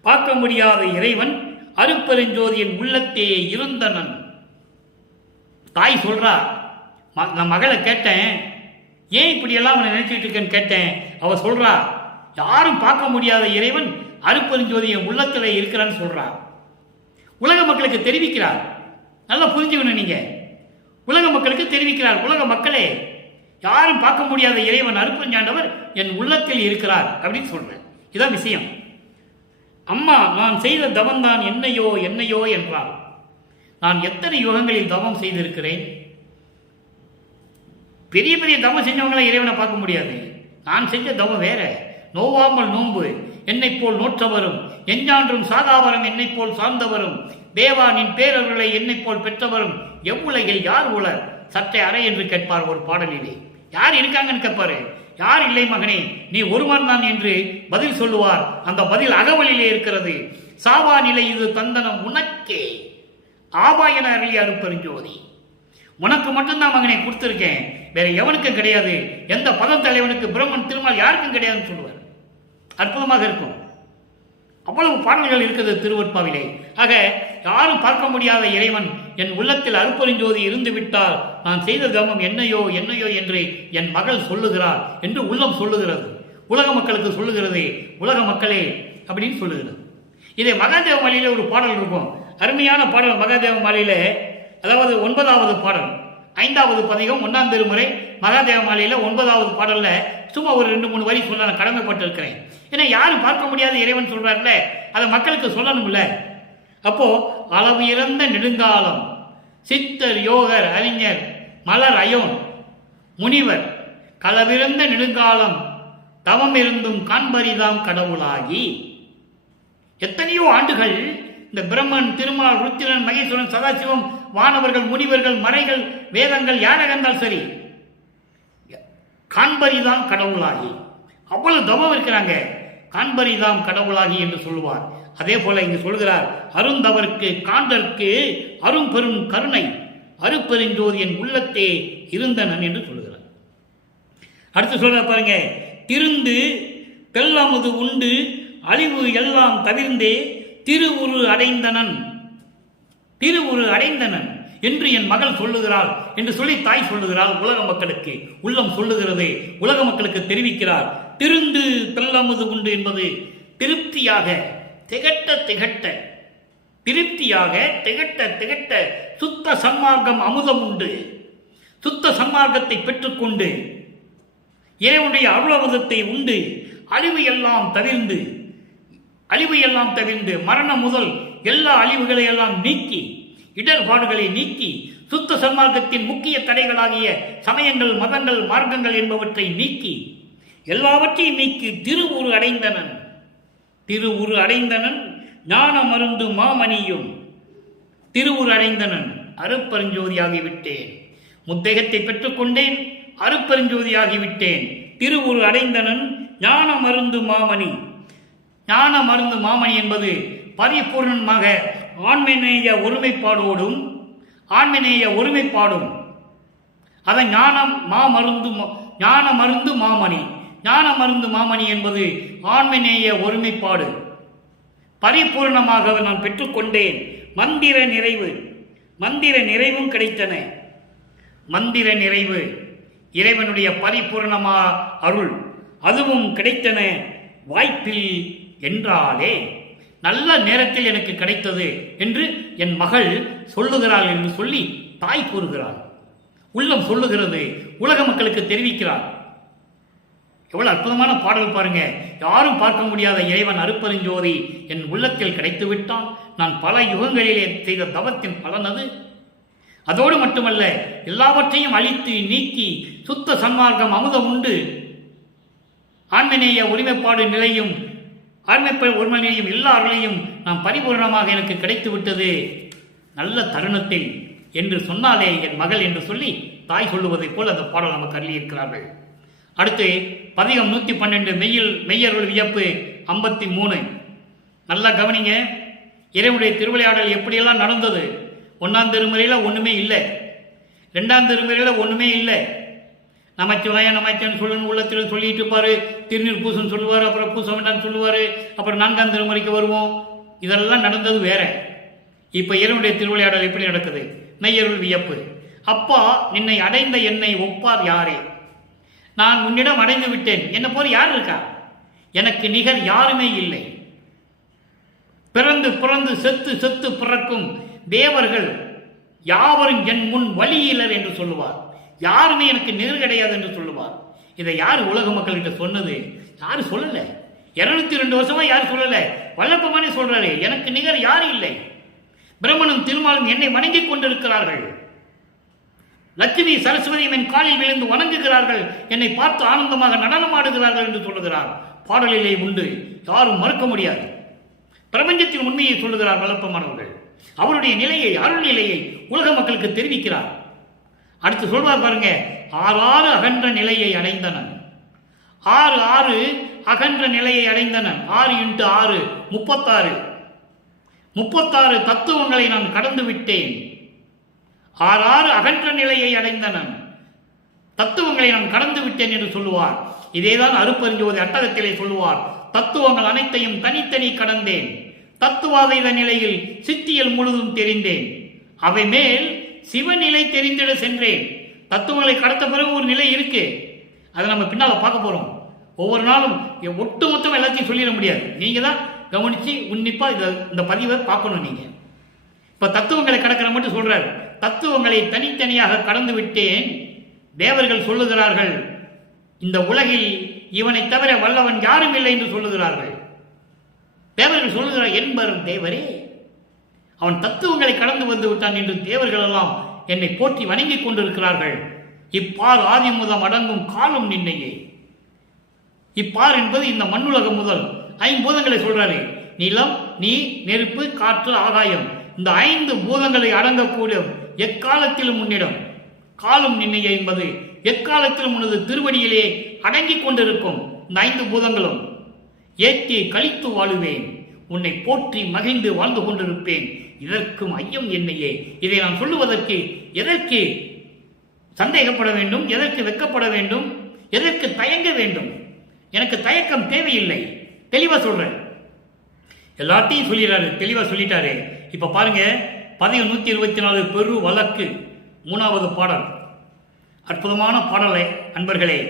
பார்க்க முடியாத இறைவன் அருட்பெருஞ்சோதியின் உள்ளத்தே இருந்தனன். தாய் சொல்றா, நான் மகளை கேட்டேன், ஏன் இப்படி எல்லாம் அவனை நினைச்சிட்டு இருக்கேன்னு கேட்டேன். அவ சொல்றா, யாரும் பார்க்க முடியாத இறைவன் அருட்பெருஞ்சோதியின் உள்ளத்தில் இருக்கிறான்னு சொல்றா. உலக மக்களுக்கு தெரிவிக்கிறார். நல்லா புரிஞ்சுக்கணும் நீங்க. உலக மக்களுக்கு தெரிவிக்கிறார், உலக மக்களே, யாரும் பார்க்க முடியாத இறைவன் அருட்பெருஞ்சாண்டவர் என் உள்ளத்தில் இருக்கிறார் அப்படின்னு சொல்றேன். இதான் விஷயம். அம்மா, நான் செய்த தவம் தான் என்னையோ என்னையோ என்றார். நான் எத்தனை யுகங்களில் தவம் செய்திருக்கிறேன். பெரிய பெரிய தவம் செஞ்சவங்களை இறைவனை பார்க்க முடியாது. நான் செஞ்ச தவம் வேற. நோவாமல் நோன்பு என்னை போல் நோற்றவரும், எஞ்சான்றும் சாதாவரம் என்னை போல் சார்ந்தவரும், தேவா நின் பேரவர்களை என்னை போல் பெற்றவரும் எவ்வுலகில் யார் உலர் சற்றே அறை என்று கேட்பார் ஒரு பாடலிலே. யார் இருக்காங்கன்னு கேட்பாரு. யார் இல்லை மகனே, நீ ஒருவன் தான் என்று பதில் சொல்லுவார். அந்த பதில் அகவலிலே இருக்கிறது. சாவா நிலை இது தந்தனம் உனக்கே, ஆவா என அருளி அருட்பெருஞ்சோதி. உனக்கு மட்டும்தான் மகனை கொடுத்திருக்கேன், வேற எவனுக்கும் கிடையாது. எந்த பதம் தலைவனுக்கு, பிரம்மன், திருமால் யாருக்கும் கிடையாதுன்னு சொல்லுவார். அற்புதமாக இருக்கும். அவ்வளவு பாடல்கள் இருக்குது திருவருட்பாவிலே. ஆக யாரும் பார்க்க முடியாத இறைவன் என் உள்ளத்தில் அருட்பெருஞ்சோதி இருந்து விட்டால் நான் செய்த தவம் என்னையோ என்னையோ என்று என் மகள் சொல்லுகிறார் என்று உள்ளம் சொல்லுகிறது. உலக மக்களுக்கு சொல்லுகிறது, உலக மக்களே அப்படின்னு சொல்லுகிறது. இதே மகாதேவ மாலையில ஒரு பாடல் இருக்கும், அருமையான பாடல். மகாதேவ மாலையில, அதாவது 9வது பாடல், 5வது பதிகம், 1ஆம் திருமுறை மகாதேவ மாலையில 9வது பாடல்ல சும்மா ஒரு 2-3 வரி சொல்ல நான் கடமைப்பட்டு இருக்கிறேன். ஏன்னா யாரும் பார்க்க முடியாத இறைவன் சொல்றாருல, அதை மக்களுக்கு சொல்லணும்ல. அப்போ அளவு இறந்த நெடுங்காலம் சித்தர், யோகர், அறிஞர், மலர், அயோன், முனிவர் களவிறந்த நெடுங்காலம் தவம் இருந்தும் காண்பரிதாம் கடவுளாகி. எத்தனையோ ஆண்டுகள் இந்த பிரம்மன், திருமால், ருத்திரன், மகேஸ்வரன், சதாசிவம், வானவர்கள், முனிவர்கள், மறைகள், வேதங்கள் யாராக இருந்தால் சரி, காண்பரிதாம் கடவுளாகி. அவ்வளவு தவம் இருக்கிறாங்க. காண்பரிதாம் கடவுளாகி என்று சொல்லுவார். அதே போல இங்கு சொல்கிறார், அருந்தவருக்கு காண்டற்கு அரும் பெரும் கருணை அருட்பெருஞ்சோதியின் உள்ளத்தே இருந்தனன் என்று சொல்கிறார். அடுத்து சொல்ற பாருங்க, திருந்து தெல்லமுது உண்டு அழிவு எல்லாம் தவிர்ந்தே திருவுரு அடைந்தனன், திருவுரு அடைந்தனன் என்று என் மகள் சொல்லுகிறாள் என்று சொல்லி தாய் சொல்லுகிறாள். உலக மக்களுக்கு உள்ளம் சொல்லுகிறது, உலக மக்களுக்கு தெரிவிக்கிறார். திருந்து தெல்லமுது உண்டு என்பது திருப்தியாக திகட்ட திகட்ட, திருப்தியாக திகட்ட திகட்ட சுத்த சன்மார்க்கம் அமுதம் உண்டு. சுத்த சன்மார்க்கத்தை பெற்றுக்கொண்டு இறைவனுடைய அருளமுதத்தை உண்டு அழிவு எல்லாம் தவிர்ந்து, அழிவு எல்லாம் தவிர்ந்து மரணம் முதல் எல்லா அழிவுகளை எல்லாம் நீக்கி, இடர்பாடுகளை நீக்கி, சுத்த சன்மார்க்கத்தின் முக்கிய தடைகளாகிய சமயங்கள், மதங்கள், மார்க்கங்கள் என்பவற்றை நீக்கி, எல்லாவற்றையும் நீக்கி திருவுரு அடைந்தனன். திருவுரு அடைந்தனன் ஞான மருந்து மாமணியும். திருவுரு அடைந்தனன், அருப்பெருஞ்சோதியாகிவிட்டேன். முத்தேகத்தை பெற்றுக்கொண்டேன், அருப்பெருஞ்சோதியாகிவிட்டேன். திருவுரு அடைந்தனன் ஞான மருந்து மாமணி. ஞான மருந்து மாமணி என்பது பரிபூர்ணமாக ஆன்மநேய ஒருமைப்பாடோடும், ஆன்மநேய ஒருமைப்பாடும். அதை ஞானம் மாமருந்து, ஞான மருந்து மாமணி. ஞான மருந்து மாமணி என்பது ஆன்மநேய ஒருமைப்பாடு. பரிபூர்ணமாக நான் பெற்றுக்கொண்டேன். மந்திர நிறைவு, மந்திர நிறைவும் கிடைத்தன. மந்திர நிறைவு, இறைவனுடைய பரிபூர்ணமா அருள், அதுவும் கிடைத்தன. வாய்ப்பில் என்றாலே நல்ல நேரத்தில் எனக்கு கிடைத்தது என்று என் மகள் சொல்லுகிறாள் என்று சொல்லி தாய் கூறுகிறாள். உள்ளம் சொல்லுகிறது, உலக மக்களுக்கு தெரிவிக்கிறார். எவ்வளவு அற்புதமான பாடல் பாருங்க. யாரும் பார்க்க முடியாத இறைவன் அருப்பெருஞ்சோதி என் உள்ளத்தில் கிடைத்து விட்டான். நான் பல யுகங்களிலே செய்த தவத்தின் பலன் அது. அதோடு மட்டுமல்ல, எல்லாவற்றையும் அழித்து நீக்கி சுத்த சன்மார்க்கம் அமுதம் உண்டு ஆன்மநேய ஒருமைப்பாடு நிலையும், ஆன்மைப்பாடு ஒருமை நிலையும், எல்லா அருளையும் நாம் பரிபூர்ணமாக எனக்கு கிடைத்து விட்டது நல்ல தருணத்தில் என்று சொன்னாலே என் மகள் என்று சொல்லி தாய் சொல்லுவதைப் போல் அந்த பாடல் நமக்கு அருளியிருக்கிறார்கள். அடுத்து பதிகம் 112 மெய்யருள் வியப்பு 53. நல்லா கவனிங்க. இறைவனுடைய திருவிளையாடல் எப்படியெல்லாம் நடந்தது. 1ஆம் திருமுறையில் ஒன்றுமே இல்லை, 2ஆம் திருமுறையில் ஒன்றுமே இல்லை. நமச்சிவாய நமச்சிவன் சொல்லணும் உள்ளத்தில் சொல்லிட்டு இருப்பார். திருநீர் பூசன் சொல்லுவார், அப்புறம் பூச வேண்டாம்னு சொல்லுவார். அப்புறம் 4ஆம் திருமுறைக்கு வருவோம். இதெல்லாம் நடந்தது வேற. இப்போ இறைவனுடைய திருவிளையாடல் எப்படி நடக்குது? மெய்யருள் வியப்பு. அப்பா, நின்னை அடைந்த என்னை ஒப்பார் யாரே? நான் உன்னிடம் அடைந்து விட்டேன், என்ன போல யார் இருக்கா? எனக்கு நிகர் யாருமே இல்லை. பிறந்து பிறந்து செத்து செத்து பிறக்கும் தேவர்கள் யாவரும் என் முன் வழியிலர் என்று சொல்லுவார். யாருமே எனக்கு நிகர் கிடையாது என்று சொல்லுவார். இதை யார் உலக மக்கள்கிட்ட சொன்னது? யாரும் சொல்லல. 202 வருஷமா யாரும் சொல்லல. வல்லப்பமானே சொல்றாரு, எனக்கு நிகர் யாரும் இல்லை. பிரம்மனும் திருமாலும் என்னை வணங்கிக் கொண்டிருக்கிறார்கள். லட்சுமி சரஸ்வதியும் என் காலில் விழுந்து வணங்குகிறார்கள். என்னை பார்த்து ஆனந்தமாக நடனமாடுகிறார்கள் என்று சொல்லுகிறார். பாடலிலே உண்டு, யாரும் மறுக்க முடியாது. பிரபஞ்சத்தின் உண்மையை சொல்லுகிறார் வல்லப்பமானவர்கள். அவருடைய நிலையை, அருள் நிலையை உலக மக்களுக்கு தெரிவிக்கிறார். அடுத்து சொல்வார் பாருங்க, 6 அகன்ற நிலையை அடைந்தனன். 6 அகன்ற நிலையை அடைந்தனன். 6 × 6 36. 36 தத்துவங்களை நான் கடந்து விட்டேன். 6 அகன்ற நிலையை அடைந்தனன். தத்துவங்களை நான் கடந்து விட்டேன் என்று சொல்லுவார். இதேதான் அருப்பெருஞ்சோதி அட்டகத்திலே சொல்லுவார். தத்துவங்கள் அனைத்தையும் தனித்தனி கடந்தேன். தத்துவாதீத நிலையில் சித்தியல் முழுதும் தெரிந்தேன். அவை மேல் சிவநிலை தெரிந்திட சென்றேன். தத்துவங்களை கடத்த பிறகு ஒரு நிலை இருக்கு, அதை நம்ம பின்னால பார்க்க போறோம். ஒவ்வொரு நாளும் ஒட்டு மொத்தம் எல்லாத்தையும் சொல்லிட முடியாது. நீங்க தான் கவனிச்சு உன்னிப்பா இந்த பதிவை பார்க்கணும். நீங்க இப்ப தத்துவங்களை கடக்கிற மட்டும் சொல்றாரு. தத்துவங்களை தனித்தனியாக கடந்து விட்டேன். தேவர்கள் சொல்லுகிறார்கள், இந்த உலகில் இவனை தவிர வல்லவன் யாரும் இல்லை என்று சொல்லுகிறார்கள். தேவர்கள் சொல்லுகிறார், என்பர் தேவரே, அவன் தத்துவங்களை கடந்து வந்து விட்டான் என்று தேவர்கள் எல்லாம் என்னை போற்றி வணங்கிக் கொண்டிருக்கிறார்கள். இப்பார் ஆதி முதம் அடங்கும் காலம் நின்னையே. இப்பார் என்பது இந்த மண்ணுலகம் முதல் 5 பூதங்களை சொல்றாரு. நிலம், நீர், நெருப்பு, காற்று, ஆகாயம். இந்த 5 பூதங்களை அடங்கக்கூடிய எக்காலத்திலும் உன்னிடம் காலம் நின்னையே என்பது எக்காலத்திலும் உனது திருவடியிலே அடங்கிக் கொண்டிருக்கும். இந்த 5 பூதங்களும் ஏற்றி கழித்து வாழுவேன். உன்னை போற்றி மகிழ்ந்து வாழ்ந்து கொண்டிருப்பேன். இதற்கும் ஐயம் என்னையே. இதை நான் சொல்லுவதற்கு எதற்கு சந்தேகப்பட வேண்டும்? எதற்கு வெட்கப்பட வேண்டும்? எதற்கு தயங்க வேண்டும்? எனக்கு தயக்கம் தேவையில்லை. தெளிவா சொல்றேன். எல்லாத்தையும் சொல்லிடுறாரு, தெளிவா சொல்லிட்டாரு. இப்ப பாருங்க, பதிவு 124 பெரு வழக்கு 3வது பாடல். அற்புதமான பாடலை அன்பர்களே.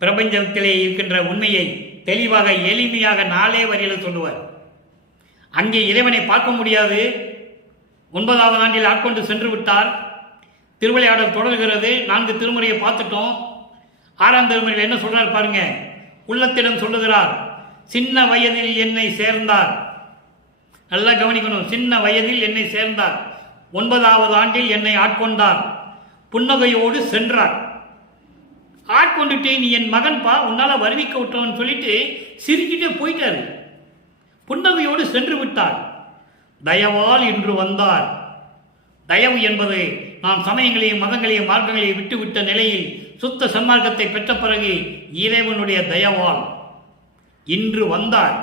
பிரபஞ்சத்திலே இருக்கின்ற உண்மையை தெளிவாக எளிமையாக 4 வரியில் சொல்லுவார். அங்கே இறைவனை பார்க்க முடியாது. 9வது ஆண்டில் ஆட்கொண்டு சென்று விட்டார். திருவிளையாடல் தொடர்கிறது. 4 திருமுறையை பார்த்துட்டோம். 6ஆம் திருமுறையில் என்ன சொல்றார் பாருங்க. உள்ளத்திடம் சொல்லுகிறார், சின்ன வயதில் என்னை சேர்ந்தார். நல்லா கவனிக்கணும். சின்ன வயதில் என்னை சேர்ந்தார், 9வது ஆண்டில் என்னை ஆட்கொண்டார், புன்னகையோடு சென்றார். ஆட்கொண்டுட்டு நீ என் மகன்பா, உன்னால வருவிக்க விட்டோன்னு சொல்லிட்டு சிரிக்கிட்டே போயிட்டாரு. புன்னகையோடு சென்று விட்டார். தயவால் இன்று வந்தார். தயவு என்பது நாம் சமயங்களையும் மதங்களையும் மார்க்கங்களையும் விட்டுவிட்ட நிலையில் சுத்த சன்மார்க்கத்தை பெற்ற பிறகு இறைவனுடைய தயவால் இன்று வந்தார்.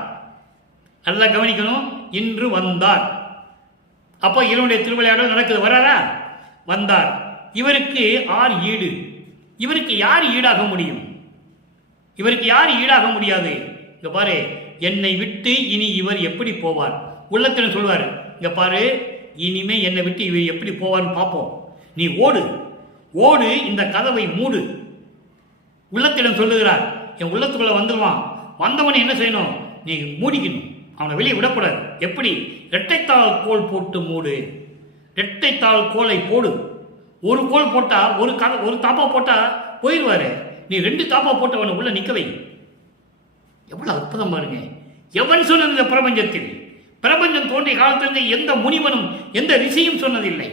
நல்லா கவனிக்கணும். இன்று வந்தார். அப்போ இவருடைய திருவிளையாடல் நடக்குது. வராரா? வந்தார். இவருக்கு ஆர் ஈடு? இவருக்கு யார் ஈடாக முடியும்? இவருக்கு யார் ஈடாக முடியாது? இங்க பாரு, என்னை விட்டு இனி இவர் எப்படி போவார்? உள்ளத்தில் சொல்வார், இங்க பாரு, இனிமே என்னை விட்டு இவர் எப்படி போவார்னு பார்ப்போம். நீ ஓடு, ஓடு, இந்த கதவை மூடு. உள்ளத்திடம் சொல்லுகிறார், என் உள்ளத்துக்குள்ள வந்துடுவான். வந்தவனை என்ன செய்யணும்? நீ மூடிக்கணும், அவனை வெளியே விடக்கூடாது. எப்படி? இரட்டைத்தாள் கோல் போட்டு மூடு. இரட்டைத்தாள் கோலை போடு. ஒரு கோல் போட்டா, ஒரு தாப்பா போட்டா போயிடுவாரு. நீ 2 தாப்பா போட்டு அவனை உள்ள நிற்க வை. எவ்வளவு அற்புதம் பாருங்க. எவன் சொன்னது? இந்த பிரபஞ்சத்தில், பிரபஞ்சம் தோன்றிய காலத்திலிருந்து எந்த முனிவனும் எந்த ரிஷியும் சொன்னதில்லை.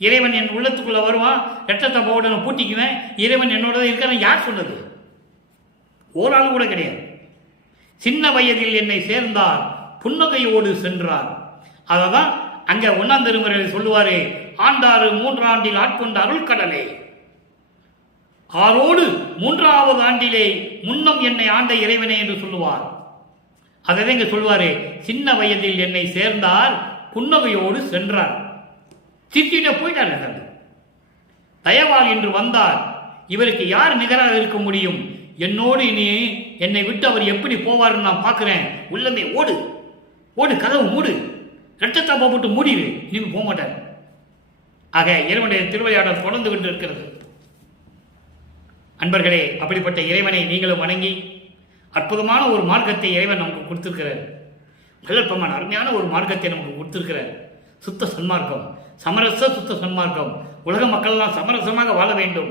இறைவன் என் உள்ளத்துக்குள்ள வருவான், இரட்டை போட நான் பூட்டிக்குவேன், இறைவன் என்னோட இருக்கிறான். யார் சொன்னது? ஓராள் கூட கிடையாது. சின்ன வயதில் என்னை சேர்ந்தார், புன்னகையோடு சென்றார். அததான் அங்க 1ஆம் திருமுறையில் சொல்லுவாரு, ஆண்டாறு 3 ஆண்டில் ஆட்கொண்ட அருள் கடலே, ஆரோடு 3வது ஆண்டிலே முன்னம் என்னை ஆண்ட இறைவனே என்று சொல்லுவார். அதை இங்க சொல்லுவாரு, சின்ன வயதில் என்னை சேர்ந்தார், புன்னகையோடு சென்றார். சித்திட்ட போயிட்டார். தயவால் இன்று வந்தார். இவருக்கு யார் நிகராக இருக்க முடியும்? என்னோடு இனி என்னை விட்டு அவர் எப்படி போவார்னு நான் பார்க்கிறேன். உள்ளமே ஓடு, ஓடு, கதவு மூடு, இரட்டத்தாப்பா போட்டு மூடிடு, இனிமே போக மாட்டார். ஆக இறைவனுடைய திருவிளையாடல் தொடர்ந்து கொண்டு இருக்கிறது. அன்பர்களே, அப்படிப்பட்ட இறைவனை நீங்களும் வணங்கி அற்புதமான ஒரு மார்க்கத்தை இறைவன் நமக்கு கொடுத்திருக்கிறார். நல்லற்பமான அருமையான ஒரு மார்க்கத்தை நமக்கு கொடுத்திருக்கிறார். சுத்த சன்மார்க்கம், சமரச சுத்த சன்மார்க்கம். உலக மக்கள்லாம் சமரசமாக வாழ வேண்டும்,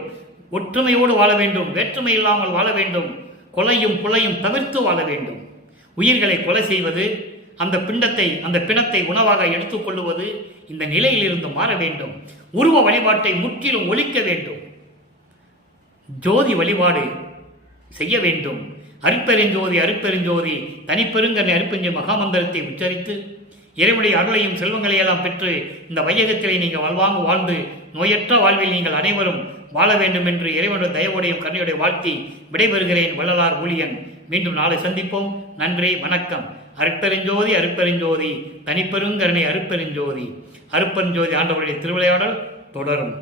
ஒற்றுமையோடு வாழ வேண்டும், வேற்றுமை இல்லாமல் வாழ வேண்டும், கொலையும் புலையும் தவிர்த்து வாழ வேண்டும். உயிர்களை கொலை செய்வது, அந்த பிணத்தை உணவாக எடுத்துக்கொள்ளுவது, இந்த நிலையில் இருந்து மாற வேண்டும். உருவ வழிபாட்டை முற்றிலும் ஒழிக்க வேண்டும். ஜோதி வழிபாடு செய்ய வேண்டும். அருட்பெருஞ்சோதி அருட்பெருஞ்சோதி தனிப்பெருங்கனை அருட்பெருஞ்ச மகாமந்திரத்தை உச்சரித்து இறைவனுடைய அருளையும் செல்வங்களையெல்லாம் பெற்று இந்த வையகத்திலே நீங்கள் வாழ்ந்து நோயற்ற வாழ்வில் நீங்கள் அனைவரும் வாழ வேண்டும் என்று இறைவனுடைய தயவோடையும் கருணையுடைய வாழ்த்தி விடைபெறுகிறேன். வள்ளலார் ஊழியன். மீண்டும் நாளை சந்திப்போம். நன்றி, வணக்கம். அருட்பெருஞ்சோதி அருட்பெருஞ்சோதி தனிப்பெருங்கருணை அருட்பெருஞ்சோதி. அருட்பெருஞ்சோதி ஆண்டவருடைய திருவிளையாடல் தொடரும்.